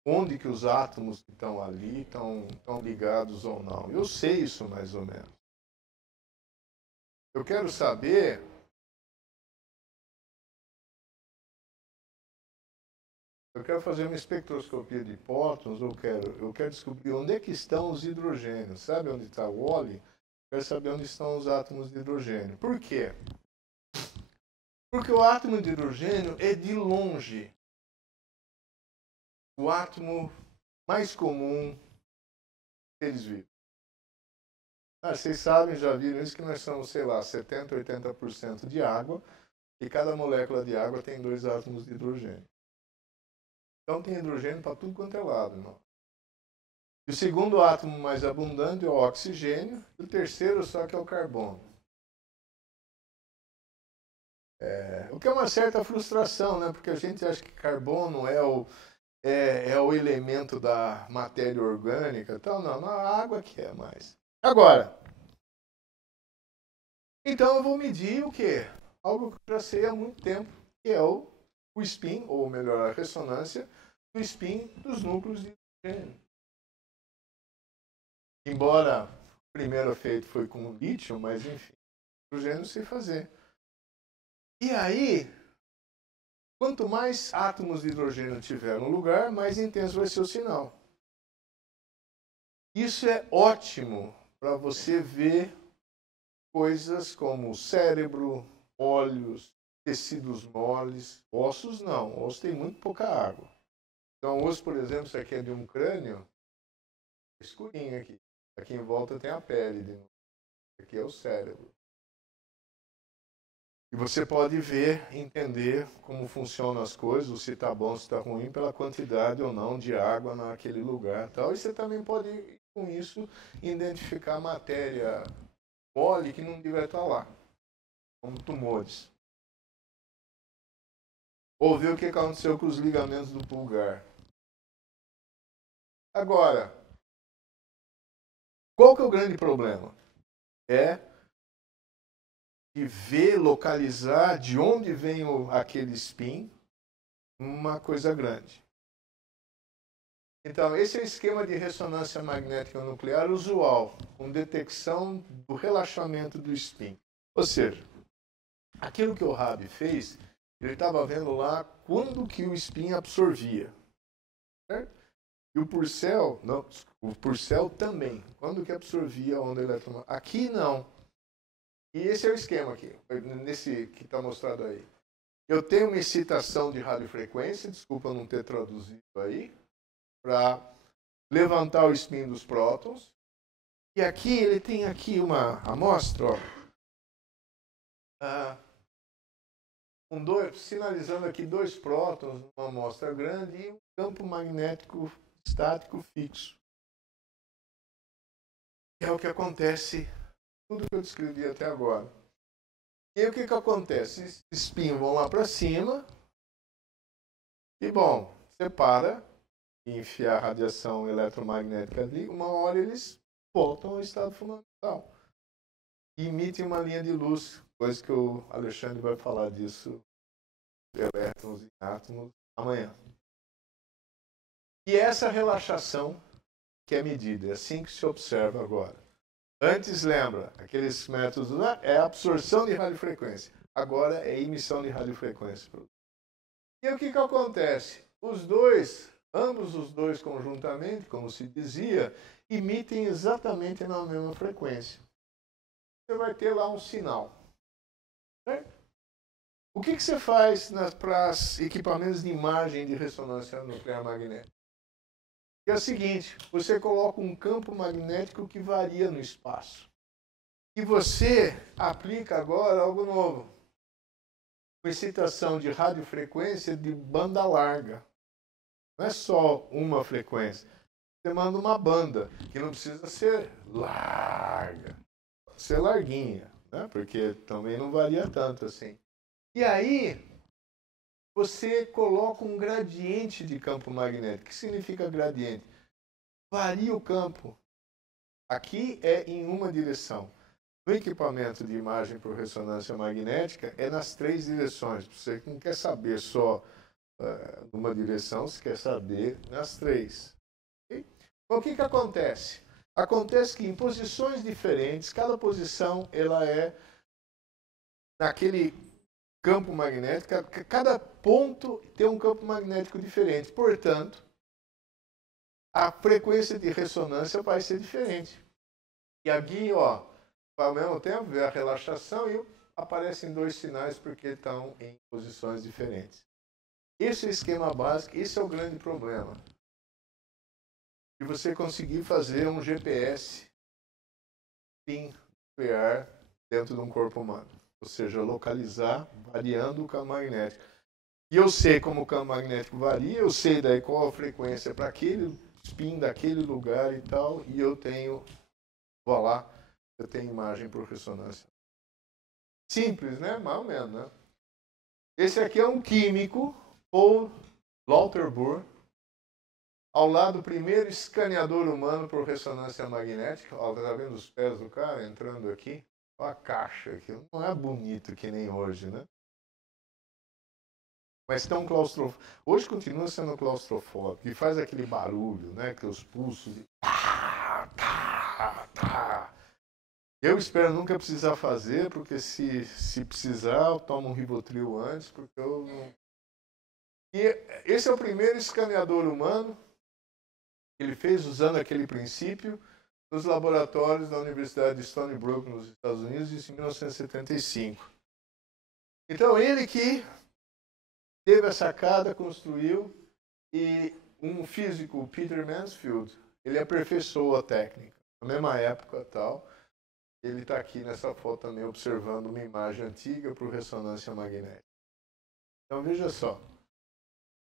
onde que os átomos que estão ali estão ligados ou não. Eu sei isso mais ou menos. Eu quero saber eu quero fazer uma espectroscopia de prótons, eu quero descobrir onde é que estão os hidrogênios. Sabe onde está o óleo? Eu quero saber onde estão os átomos de hidrogênio. Por quê? Porque o átomo de hidrogênio é de longe o átomo mais comum que eles vivem. Vocês sabem, já viram isso, que nós somos, sei lá, 70%, 80% de água, e cada molécula de água tem 2 átomos de hidrogênio. Então tem hidrogênio para tudo quanto é lado, irmão. E o segundo átomo mais abundante é o oxigênio, e o terceiro só que é o carbono. O que é uma certa frustração, né? Porque a gente acha que carbono é o elemento da matéria orgânica. Então, não, a água que é mais. Agora, então eu vou medir o quê? Algo que eu já sei há muito tempo, que é o spin, ou melhor, a ressonância do spin dos núcleos de hidrogênio. Embora o primeiro feito foi com o lítio, mas enfim, hidrogênio sei fazer. E aí, quanto mais átomos de hidrogênio tiver no lugar, mais intenso vai ser o sinal. Isso é ótimo para você ver coisas como o cérebro, olhos, tecidos moles, ossos não, ossos tem muito pouca água. Então, osso, por exemplo, isso aqui é de um crânio, escurinho aqui. Aqui em volta tem a pele, aqui é o cérebro. E você pode ver, entender como funcionam as coisas, se está bom, se está ruim, pela quantidade ou não de água naquele lugar. Tal. E você também pode, com isso, identificar matéria mole que não deve estar lá, como tumores. Ou ver o que aconteceu com os ligamentos do pulgar. Agora, qual que é o grande problema? É de ver, localizar de onde vem aquele spin, uma coisa grande. Então, esse é o esquema de ressonância magnética nuclear usual, com detecção do relaxamento do spin. Ou seja, aquilo que o Rabi fez, ele estava vendo lá quando que o spin absorvia. Certo? E o Purcell também, quando que absorvia a onda eletromagnética. Aqui não. E esse é o esquema aqui, nesse que está mostrado aí. Eu tenho uma excitação de radiofrequência, desculpa não ter traduzido aí, para levantar o spin dos prótons. E aqui ele tem aqui uma amostra, ó, sinalizando aqui 2 prótons, uma amostra grande e um campo magnético estático fixo. É o que acontece, tudo que eu descrevi até agora. E aí o que acontece? Esses spins vão lá para cima e, bom, você para e enfiar a radiação eletromagnética ali, uma hora eles voltam ao estado fundamental. E emitem uma linha de luz, coisa que o Alexandre vai falar disso, elétrons e átomos, amanhã. E essa relaxação que é medida, é assim que se observa agora. Antes, lembra, aqueles métodos, né? É absorção de radiofrequência. Agora é emissão de radiofrequência. E o que acontece? Ambos os dois conjuntamente, como se dizia, emitem exatamente na mesma frequência. Você vai ter lá um sinal. Certo? O que você faz para equipamentos de imagem de ressonância nuclear magnética? É o seguinte, você coloca um campo magnético que varia no espaço. E você aplica agora algo novo. Uma excitação de radiofrequência de banda larga. Não é só uma frequência. Você manda uma banda, que não precisa ser larga. Pode ser larguinha, né? Porque também não varia tanto assim. E aí, você coloca um gradiente de campo magnético. O que significa gradiente? Varia o campo. Aqui é em uma direção. No equipamento de imagem por ressonância magnética, é nas 3 direções. Você não quer saber só numa direção, você quer saber nas 3. Okay? Então, o que acontece? Acontece que em posições diferentes, cada posição ela é naquele campo magnético, cada ponto tem um campo magnético diferente. Portanto, a frequência de ressonância vai ser diferente. E aqui, ó, ao mesmo tempo, vê a relaxação e aparecem 2 sinais porque estão em posições diferentes. Esse é o esquema básico, esse é o grande problema. De você conseguir fazer um GPS nuclear dentro de um corpo humano. Ou seja, localizar variando o campo magnético. E eu sei como o campo magnético varia, eu sei daí qual a frequência para aquele spin daquele lugar e tal, e eu tenho, vou lá, eu tenho imagem por ressonância. Simples, né? Mais ou menos, né? Esse aqui é um químico, Paul Lauterbur, ao lado do primeiro escaneador humano por ressonância magnética. Ó, tá vendo os pés do cara entrando aqui? Olha a caixa aqui. Não é bonito que nem hoje, né? Mas tão claustrofóbico. Hoje continua sendo claustrofóbico. E faz aquele barulho, né? Que os pulsos... Eu espero nunca precisar fazer, porque se precisar, eu tomo um Rivotril antes, porque eu não... E esse é o primeiro escaneador humano que ele fez usando aquele princípio nos laboratórios da Universidade de Stony Brook, nos Estados Unidos, isso em 1975. Então, ele que teve a sacada, construiu, e um físico, Peter Mansfield, ele aperfeiçoou a técnica. Na mesma época, tal, ele está aqui nessa foto também observando uma imagem antiga por ressonância magnética. Então, veja só.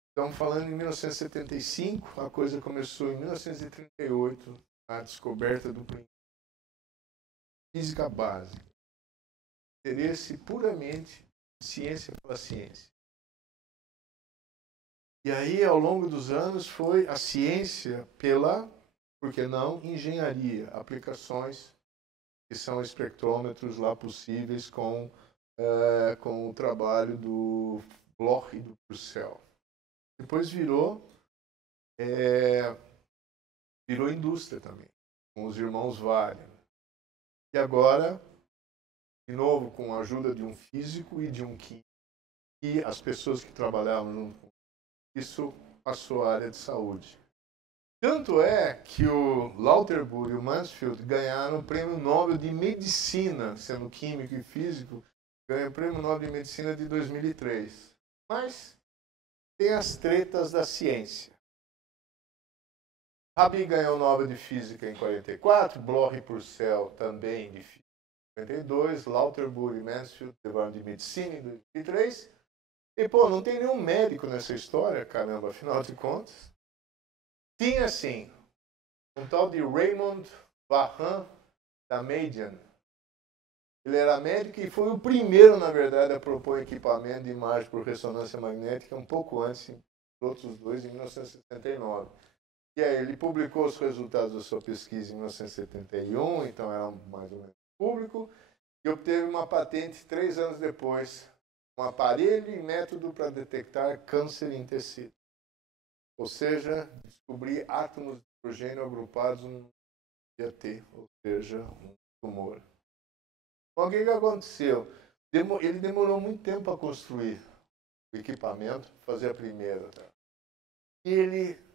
Estamos falando em 1975, a coisa começou em 1938, a descoberta do princípio. Física básica. Interesse puramente ciência pela ciência. E aí, ao longo dos anos, foi a ciência pela, por que não, engenharia, aplicações que são espectrômetros lá possíveis com o trabalho do Bloch e do Purcell. Depois virou indústria também, com os irmãos Varian. E agora, de novo, com a ajuda de um físico e de um químico, e as pessoas que trabalhavam junto com isso, passou à área de saúde. Tanto é que o Lauterbur e o Mansfield ganharam o Prêmio Nobel de Medicina, sendo químico e físico, ganham o Prêmio Nobel de Medicina de 2003. Mas tem as tretas da ciência. Rabi ganhou o Nobel de Física em 44, Bloch e Purcell também de Física em 52, Lauterbur e Mansfield levaram de Medicina em 2003. E, pô, não tem nenhum médico nessa história, caramba, afinal de contas. Tinha, sim, um tal de Raymond Vahan da Median. Ele era médico e foi o primeiro, na verdade, a propor equipamento de imagem por ressonância magnética um pouco antes dos outros dois, em 1969. E aí ele publicou os resultados da sua pesquisa em 1971, então era mais ou menos público, e obteve uma patente 3 anos depois, um aparelho e método para detectar câncer em tecido. Ou seja, descobrir átomos de hidrogênio agrupados no IAT, ou seja, um tumor. Então, o que aconteceu? Ele demorou muito tempo a construir o equipamento, fazer a primeira. Tá? E ele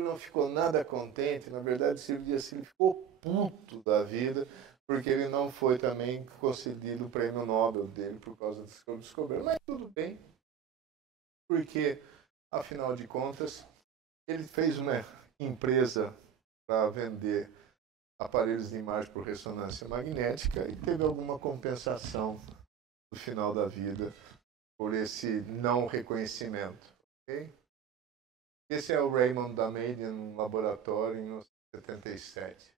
não ficou nada contente, na verdade, ele ficou puto da vida, porque ele não foi também concedido o prêmio Nobel dele por causa disso que eu descobri. Mas tudo bem, porque, afinal de contas, ele fez uma empresa para vender aparelhos de imagem por ressonância magnética e teve alguma compensação no final da vida por esse não reconhecimento. Okay? Esse é o Raymond da Median, no laboratório, em 1977.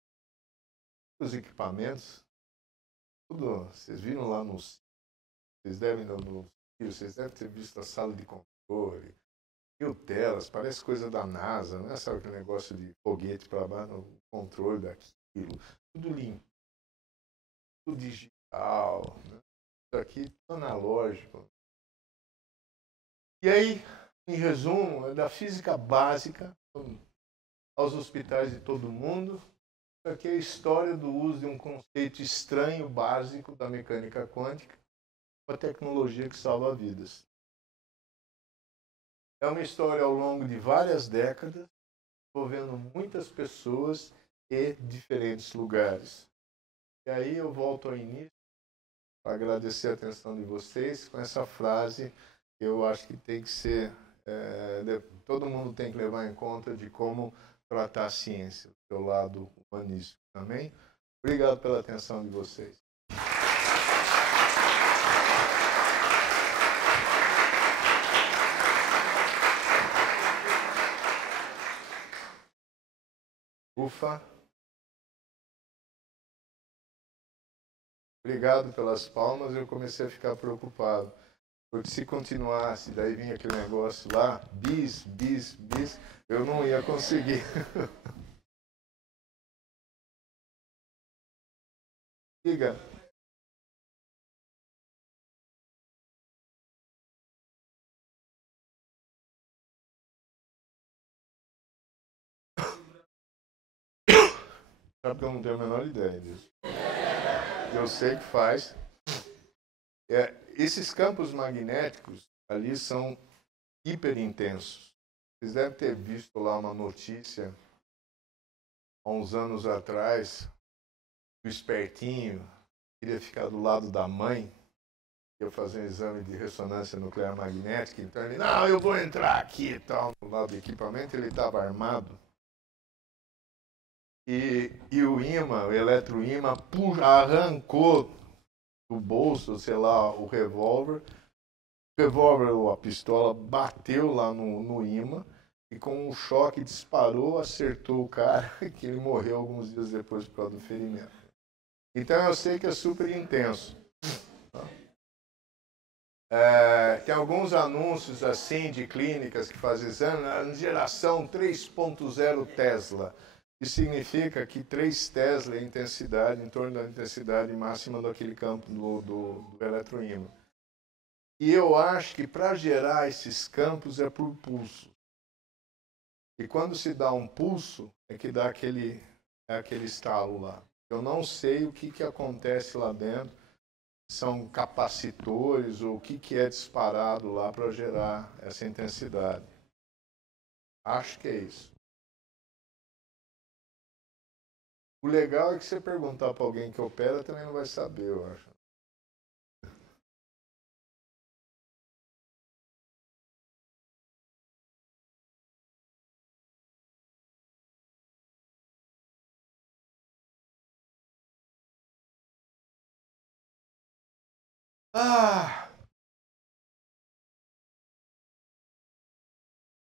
Os equipamentos, tudo, vocês viram lá vocês devem ter visto a sala de controle, mil telas, parece coisa da NASA, não é? Sabe aquele negócio de foguete para baixo, o controle daquilo, tudo limpo, tudo digital, né? Isso aqui tudo analógico. E aí, em resumo, é da física básica aos hospitais de todo mundo. Isso aqui é a história do uso de um conceito estranho, básico da mecânica quântica, uma tecnologia que salva vidas. É uma história ao longo de várias décadas, envolvendo muitas pessoas e diferentes lugares. E aí eu volto ao início para agradecer a atenção de vocês com essa frase que eu acho que tem que ser, todo mundo tem que levar em conta de como tratar a ciência, do seu lado humanístico também. Obrigado pela atenção de vocês. Ufa. Obrigado pelas palmas, eu comecei a ficar preocupado. Porque se continuasse, daí vinha aquele negócio lá, bis, eu não ia conseguir. Diga. Sabe que eu não tenho a menor ideia disso. Eu sei que faz. Esses campos magnéticos ali são hiper intensos. Vocês devem ter visto lá uma notícia há uns anos atrás, o espertinho queria ficar do lado da mãe, ia fazer um exame de ressonância nuclear magnética, então ele, não, eu vou entrar aqui e tal. Do lado do equipamento ele estava armado. E o imã, o eletroímã, arrancou do bolso, sei lá, o revólver. O revólver ou a pistola bateu lá no imã e com um choque disparou, acertou o cara, que ele morreu alguns dias depois por causa do ferimento. Então eu sei que é super intenso. Tem alguns anúncios assim de clínicas que fazem exame, geração 3.0 Tesla. Isso significa que 3 Tesla é a intensidade, em torno da intensidade máxima daquele campo do eletroímã. E eu acho que para gerar esses campos é por pulso. E quando se dá um pulso, é que dá aquele estalo lá. Eu não sei o que acontece lá dentro, são capacitores ou o que é disparado lá para gerar essa intensidade. Acho que é isso. O legal é que você perguntar para alguém que opera também não vai saber, eu acho.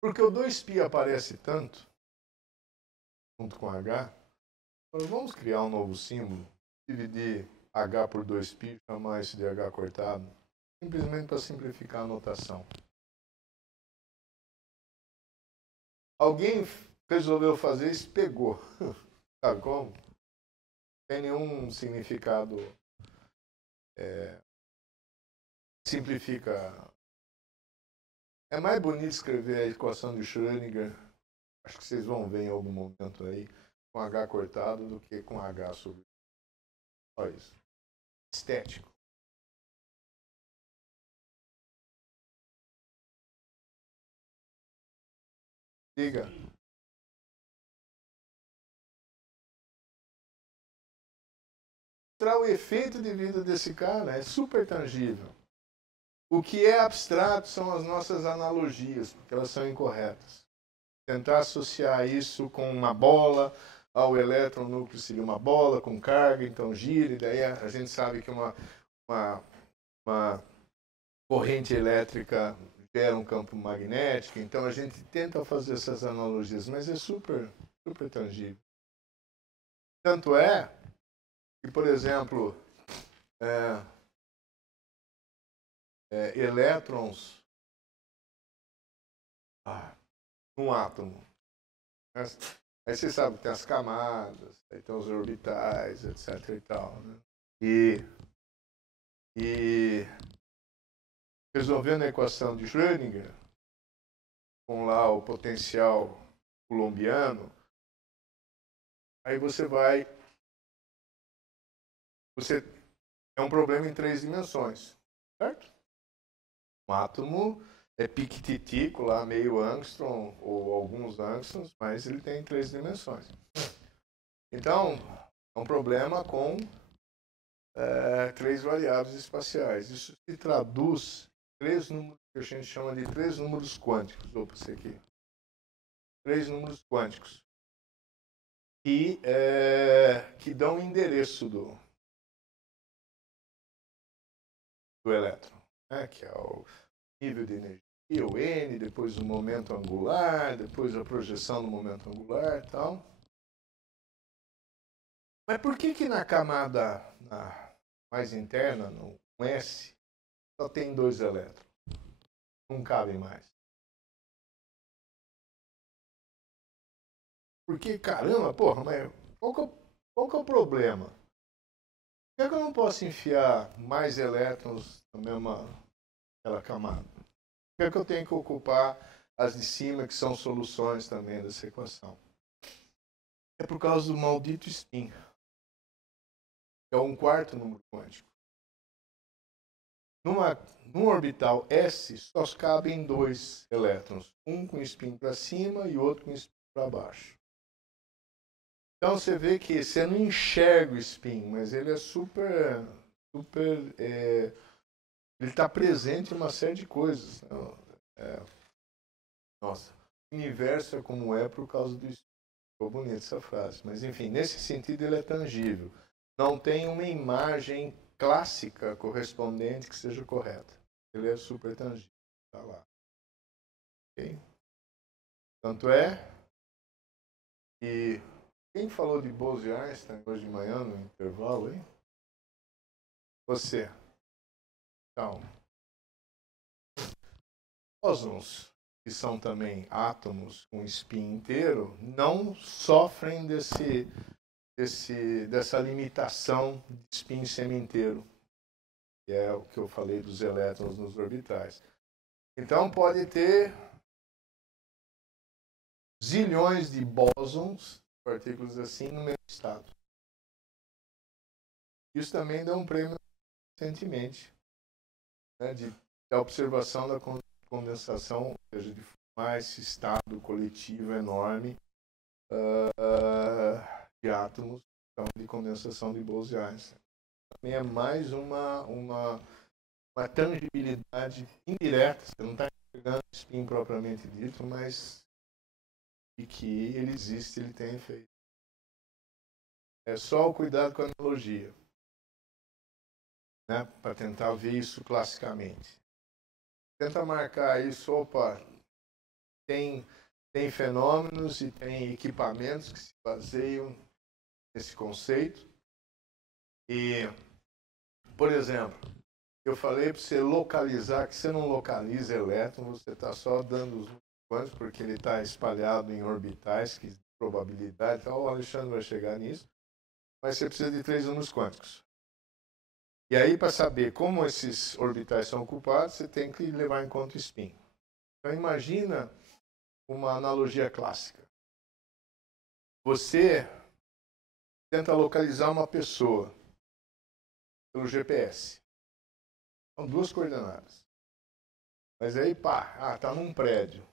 Porque o 2π aparece tanto, junto com H, vamos criar um novo símbolo, dividir H por 2π, chamar isso de H cortado, simplesmente para simplificar a notação. Alguém resolveu fazer isso e pegou. Sabe como? Não tem nenhum significado. Simplifica. É mais bonito escrever a equação de Schrödinger, acho que vocês vão ver em algum momento aí, com H cortado do que com H sobre. Olha isso. Estético. Diga. O efeito de vida desse cara é super tangível. O que é abstrato são as nossas analogias, porque elas são incorretas. Tentar associar isso com uma bola, o elétron, o núcleo seria uma bola com carga, então gira, e daí a gente sabe que uma corrente elétrica gera um campo magnético, então a gente tenta fazer essas analogias, mas é super tangível. Tanto é que, por exemplo, elétrons, num átomo. Aí você sabe que tem as camadas, aí tem os orbitais, etc. e tal. Né? E resolvendo a equação de Schrödinger, com lá o potencial coulombiano, aí você é um problema em 3 dimensões, certo? Um átomo é piquititico, lá meio angstrom ou alguns angstroms, mas ele tem 3 dimensões. Então, é um problema com 3 variáveis espaciais. Isso se traduz em 3 números que a gente chama de 3 números quânticos. Opa, esse aqui. 3 números quânticos que dão o endereço do elétron, né? Que é o nível de energia, o N, depois o momento angular, depois a projeção do momento angular e tal. Mas por que na camada mais interna, no S, só tem 2 elétrons? Não cabem mais. Porque, caramba, porra, mas qual que é o problema? Por que eu não posso enfiar mais elétrons na mesma aquela camada? Por que eu tenho que ocupar as de cima, que são soluções também dessa equação? É por causa do maldito spin. É um quarto número quântico. Num orbital S, só cabem 2 elétrons. Um com spin para cima e outro com spin para baixo. Então você vê que você não enxerga o spin, mas ele é ele está presente em uma série de coisas. Nossa, o universo é como é por causa do spin. Ficou bonita essa frase. Mas enfim, nesse sentido ele é tangível. Não tem uma imagem clássica correspondente que seja correta. Ele é super tangível. Está lá. Okay? Tanto é que quem falou de Bose e Einstein hoje de manhã no intervalo, hein? Você. Então, bósons, que são também átomos com spin inteiro, não sofrem dessa limitação de spin semi-inteiro, que é o que eu falei dos elétrons nos orbitais. Então, pode ter zilhões de bósons, partículas assim, no mesmo estado. Isso também dá um prêmio recentemente, né, da observação da condensação, ou seja, de formar esse estado coletivo enorme de átomos de condensação de Bose e Einstein. Também é mais uma tangibilidade indireta, você não está enxergando o spin propriamente dito, mas de que ele existe, ele tem efeito. É só o cuidado com a analogia, né, para tentar ver isso classicamente. Tenta marcar isso, opa, tem fenômenos e tem equipamentos que se baseiam nesse conceito. E, por exemplo, eu falei para você localizar, que você não localiza elétron, você está só dando os quânticos, porque ele está espalhado em orbitais, que probabilidade, então o Alexandre vai chegar nisso, mas você precisa de 3 números quânticos. E aí, para saber como esses orbitais são ocupados, você tem que levar em conta o spin. Então, imagina uma analogia clássica. Você tenta localizar uma pessoa pelo GPS. São 2 coordenadas. Mas aí, pá, tá num prédio.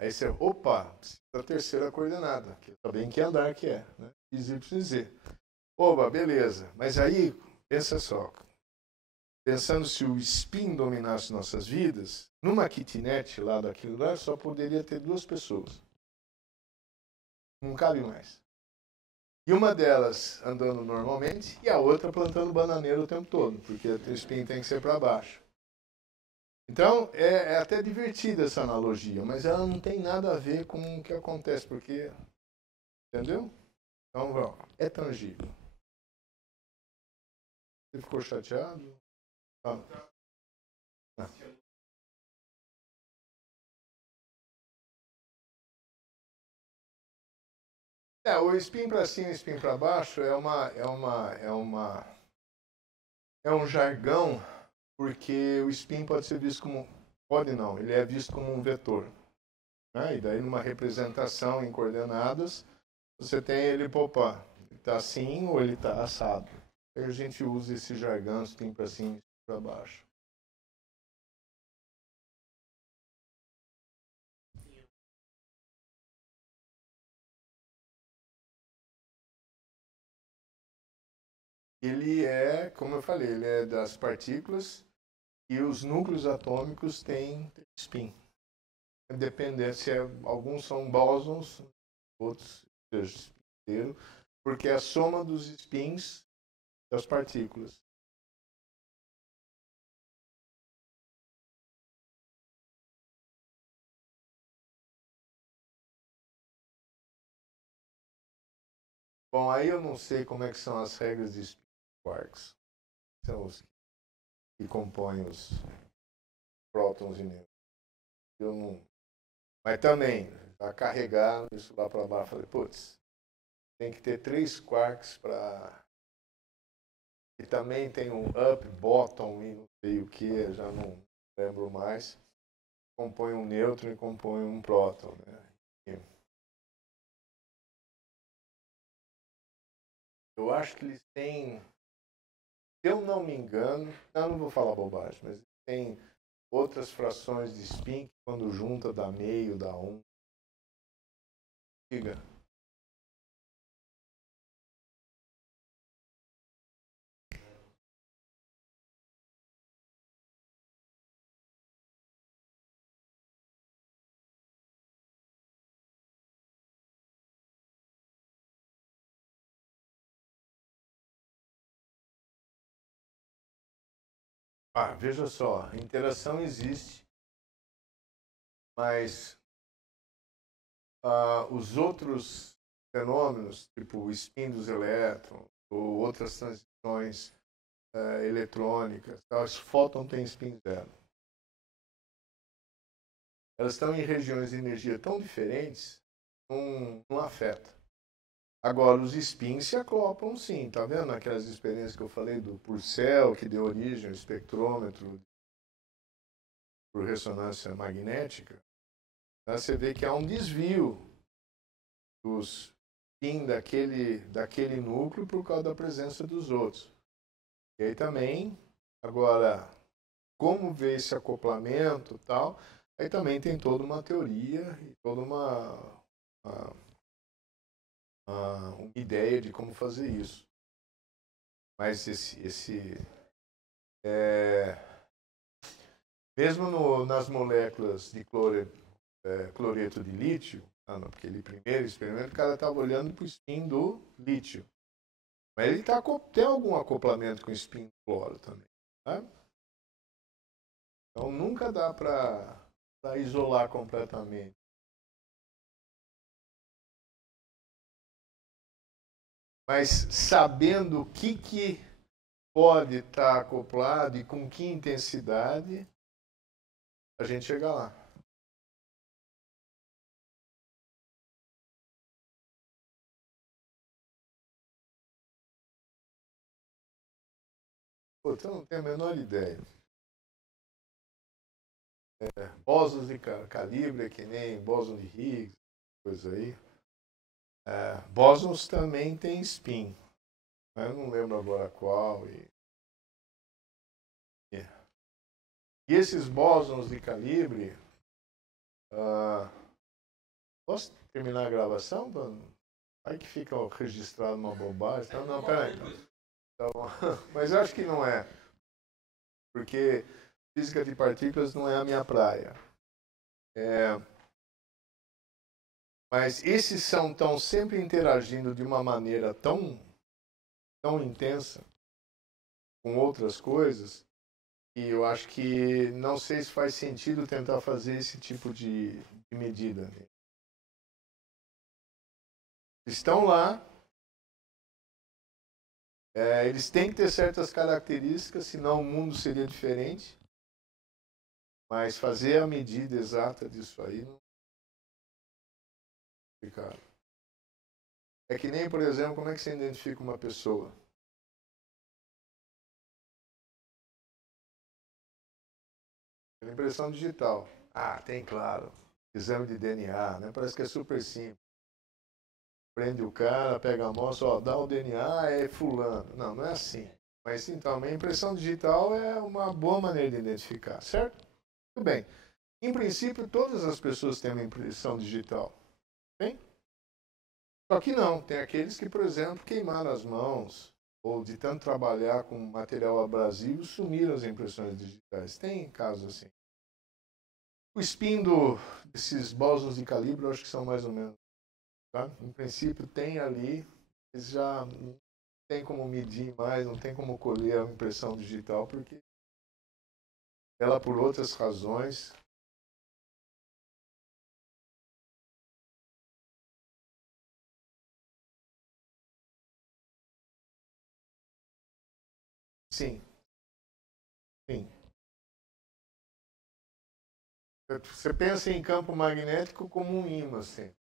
Aí você, opa, precisa da terceira coordenada, que também que andar que é, né? XYZ. Opa, beleza. Mas aí, pensa só. Pensando se o spin dominasse nossas vidas, numa kitnet lá daquele lugar só poderia ter 2 pessoas. Não cabe mais. E uma delas andando normalmente e a outra plantando bananeira o tempo todo, porque o spin tem que ser para baixo. Então, é até divertida essa analogia, mas ela não tem nada a ver com o que acontece, porque... Entendeu? Então, é tangível. Você ficou chateado? Ah. O spin para cima e spin para baixo é um jargão, porque o spin pode ser visto como, pode não, ele é visto como um vetor. Né? E daí numa representação em coordenadas, você tem ele, opa, ele está assim ou ele está assado. Aí a gente usa esse jargão, spin para cima e spin para baixo. Ele é, como eu falei, ele é das partículas e os núcleos atômicos têm spin. Dependendo se alguns são bósons, outros inteiro, porque é a soma dos spins das partículas. Bom, aí eu não sei como é que são as regras de spin quarks. São os que compõem os prótons e nêutrons. Eu não... Mas também, para carregar isso lá para baixo, falei, putz, tem que ter 3 quarks para... E também tem um up, bottom e não sei o que, já não lembro mais. Compõe um nêutron e compõe um próton. Né? Eu acho que eles têm, se eu não me engano, eu não vou falar bobagem, mas tem outras frações de spin que quando junta dá meio, dá um. Diga. Veja só, a interação existe, mas os outros fenômenos, tipo o spin dos elétrons, ou outras transições eletrônicas, os fótons têm spin zero. Elas estão em regiões de energia tão diferentes, não afeta. Agora, os spins se acoplam sim, tá vendo aquelas experiências que eu falei do Purcell, que deu origem ao espectrômetro por ressonância magnética? Você vê que há um desvio dos spins daquele núcleo por causa da presença dos outros. E aí também, agora, como ver esse acoplamento e tal, aí também tem toda uma teoria e toda uma ideia de como fazer isso. Mas mesmo nas moléculas de cloreto de lítio, naquele primeiro experimento, o cara estava olhando para o spin do lítio. Mas ele tem algum acoplamento com o spin do cloro também. Tá? Então nunca dá para isolar completamente. Mas sabendo o que pode estar acoplado e com que intensidade, a gente chega lá. Pô, eu não tenho a menor ideia. Bósons de calibre, que nem bóson de Higgs, coisa aí. Bósons também tem spin. Eu não lembro agora qual. E esses bósons de calibre... posso terminar a gravação? Aí que fica registrado uma bobagem. Não, peraí. Tá bom. Mas eu acho que não é. Porque física de partículas não é a minha praia. Mas esses estão sempre interagindo de uma maneira tão intensa com outras coisas, e eu acho que não sei se faz sentido tentar fazer esse tipo de medida. Estão lá, eles têm que ter certas características, senão o mundo seria diferente, mas fazer a medida exata disso aí não é complicado. É que nem, por exemplo, como é que você identifica uma pessoa? Pela impressão digital. Ah, tem, claro. Exame de DNA, né? Parece que é super simples. Prende o cara, pega a amostra, ó, dá o DNA, é fulano. Não, não é assim. Mas então, a impressão digital é uma boa maneira de identificar, certo? Tudo bem. Em princípio, todas as pessoas têm uma impressão digital. Bem? Só que não, tem aqueles que, por exemplo, queimaram as mãos, ou de tanto trabalhar com material abrasivo, sumiram as impressões digitais. Tem casos assim. O spin desses bósons de calibre, eu acho que são mais ou menos. Tá? Em princípio, tem ali, eles já não tem como medir mais, não tem como colher a impressão digital, porque ela, por outras razões, sim, sim. Você pensa em campo magnético como um ímã, assim.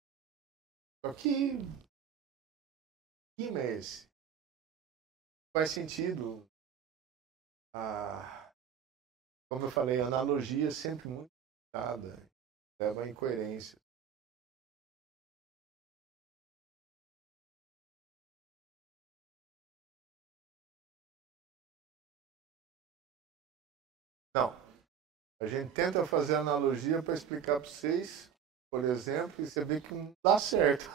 Só que ímã é esse? Faz sentido. Ah, como eu falei, a analogia é sempre muito limitada, leva a incoerência. Não, a gente tenta fazer analogia para explicar para vocês, por exemplo, e você vê que não dá certo.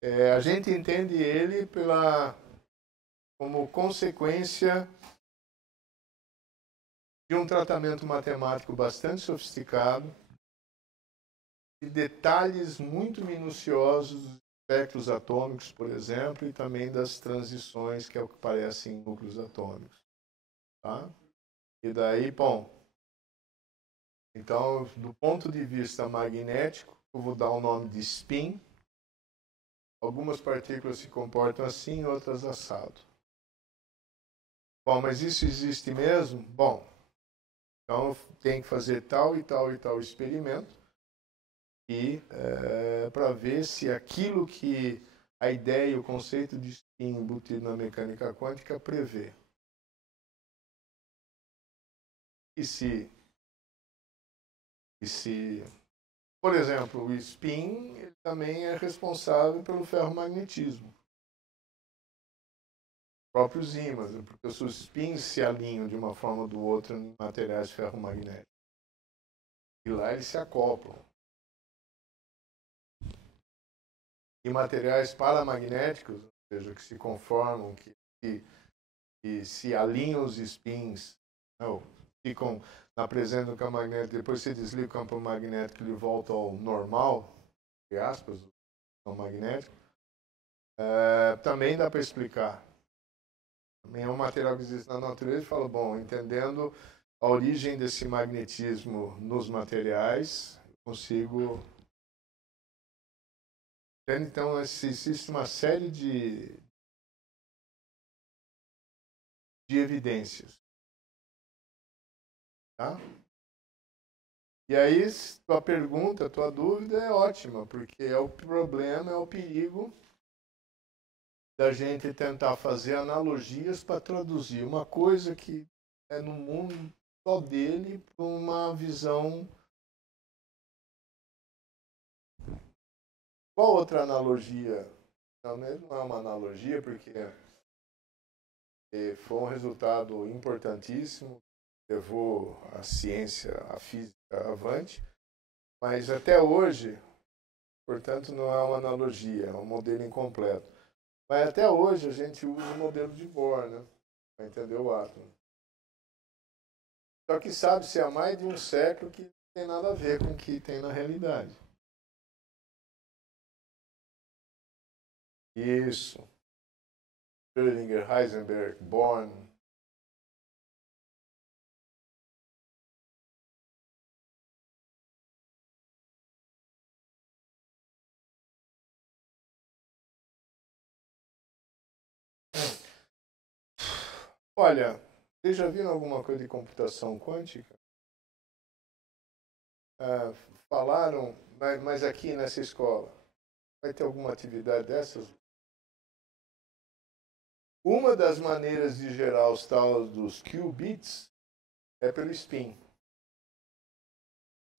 É, a gente entende ele como consequência de um tratamento matemático bastante sofisticado, de detalhes muito minuciosos dos espectros atômicos, por exemplo, e também das transições que é o que aparecem em núcleos atômicos. Tá? E daí, bom, então, do ponto de vista magnético, eu vou dar o nome de spin. Algumas partículas se comportam assim, outras assado. Bom, mas isso existe mesmo? Bom, então tem que fazer tal e tal e tal experimento e para ver se aquilo que a ideia, o conceito de spin embutido na mecânica quântica prevê. E se, por exemplo, o spin ele também é responsável pelo ferromagnetismo. Próprios ímãs, porque os spins se alinham de uma forma ou do outra em materiais ferromagnéticos. E lá eles se acoplam. E materiais paramagnéticos, ou seja, que se conformam, que se alinham os spins, não, ficam na presença do campo magnético, depois se desliga o campo magnético e volta ao normal, entre aspas, o campo magnético, também dá para explicar. Também é um material que existe na natureza e fala, bom, entendendo a origem desse magnetismo nos materiais, consigo. Então, existe uma série de evidências. Tá? E aí, tua pergunta, tua dúvida é ótima, porque é o problema, é o perigo da gente tentar fazer analogias para traduzir uma coisa que é no mundo só dele para uma visão. Qual outra analogia? Não, não é uma analogia, porque foi um resultado importantíssimo, levou a ciência, a física avante, mas até hoje, portanto, não é uma analogia, é um modelo incompleto. Mas até hoje a gente usa o modelo de Bohr, né? Para entender o átomo. Só que sabe-se há mais de um século que não tem nada a ver com o que tem na realidade. Isso. Schrödinger, Heisenberg, Born. Olha, vocês já viram alguma coisa de computação quântica? Falaram, mas aqui nessa escola. Vai ter alguma atividade dessas? Uma das maneiras de gerar os tais dos qubits é pelo spin.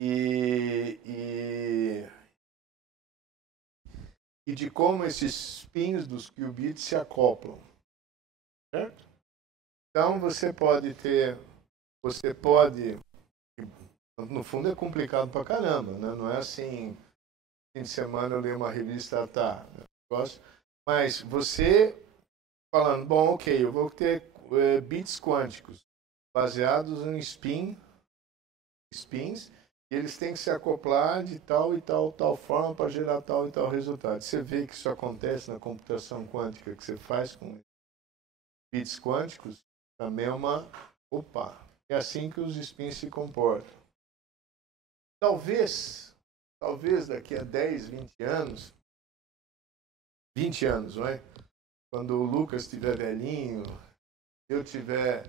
E de como esses spins dos qubits se acoplam. Certo? Então você pode, no fundo é complicado pra caramba, né? Não é assim, fim de semana eu leio uma revista, tá, mas você falando, bom, ok, eu vou ter bits quânticos baseados em spins, e eles têm que se acoplar de tal e tal forma para gerar tal e tal resultado. Você vê que isso acontece na computação quântica que você faz com bits quânticos, também é é assim que os spins se comportam. Talvez daqui a 10, 20 anos, não é? Quando o Lucas estiver velhinho, eu estiver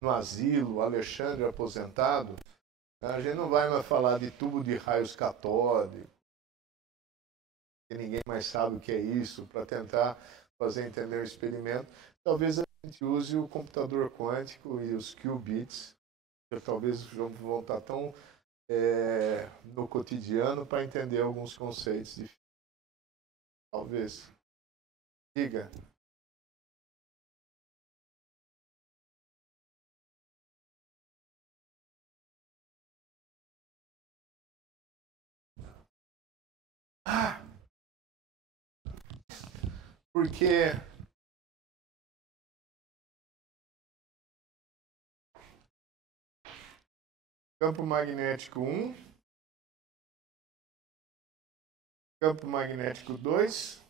no asilo, o Alexandre aposentado, a gente não vai mais falar de tubo de raios catódicos, que ninguém mais sabe o que é isso, para tentar fazer entender o experimento. Talvez a gente use o computador quântico e os qubits, que talvez vão estar tão no cotidiano para entender alguns conceitos difíceis. Talvez. Diga. Porque campo magnético 1, campo magnético 2,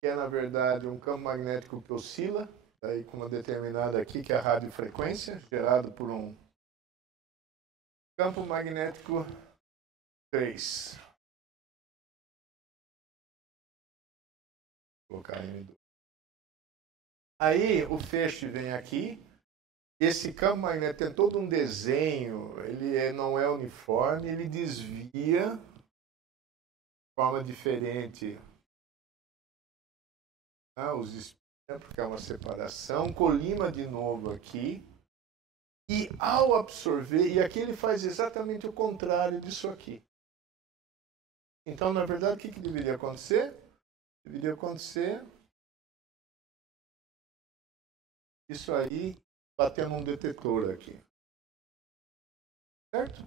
que é na verdade um campo magnético que oscila, daí com uma determinada aqui, que é a radiofrequência, gerado por um campo magnético 3. Vou colocar M2. Aí o feixe vem aqui. Esse campo magnético tem todo um desenho, ele não é uniforme, ele desvia de forma diferente, os espinhos, porque é uma separação, colima de novo aqui, e ao absorver, e aqui ele faz exatamente o contrário disso aqui. Então, na verdade, o que deveria acontecer? Deveria acontecer isso aí, batendo um detetor aqui. Certo?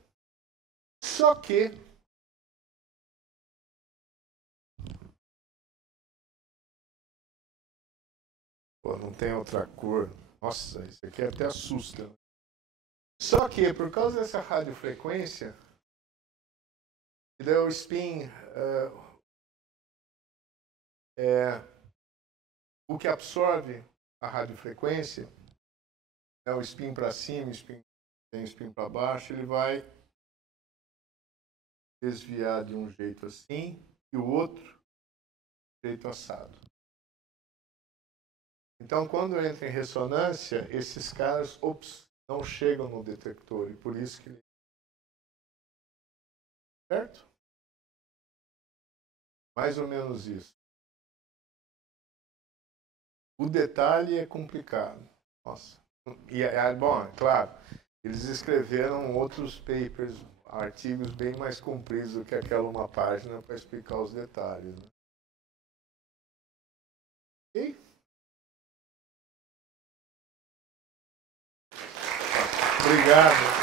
Só que não tem outra cor. Nossa, isso aqui até assusta. Só que, por causa dessa radiofrequência, o spin, o que absorve a radiofrequência, o spin para cima, tem spin para baixo, ele vai desviar de um jeito assim e o outro de jeito assado. Então, quando entra em ressonância, esses caras não chegam no detector, e por isso que... Certo? Mais ou menos isso. O detalhe é complicado. Nossa. E bom, é claro, eles escreveram outros papers, artigos bem mais compridos do que aquela uma página para explicar os detalhes. Né? Ok? Obrigado.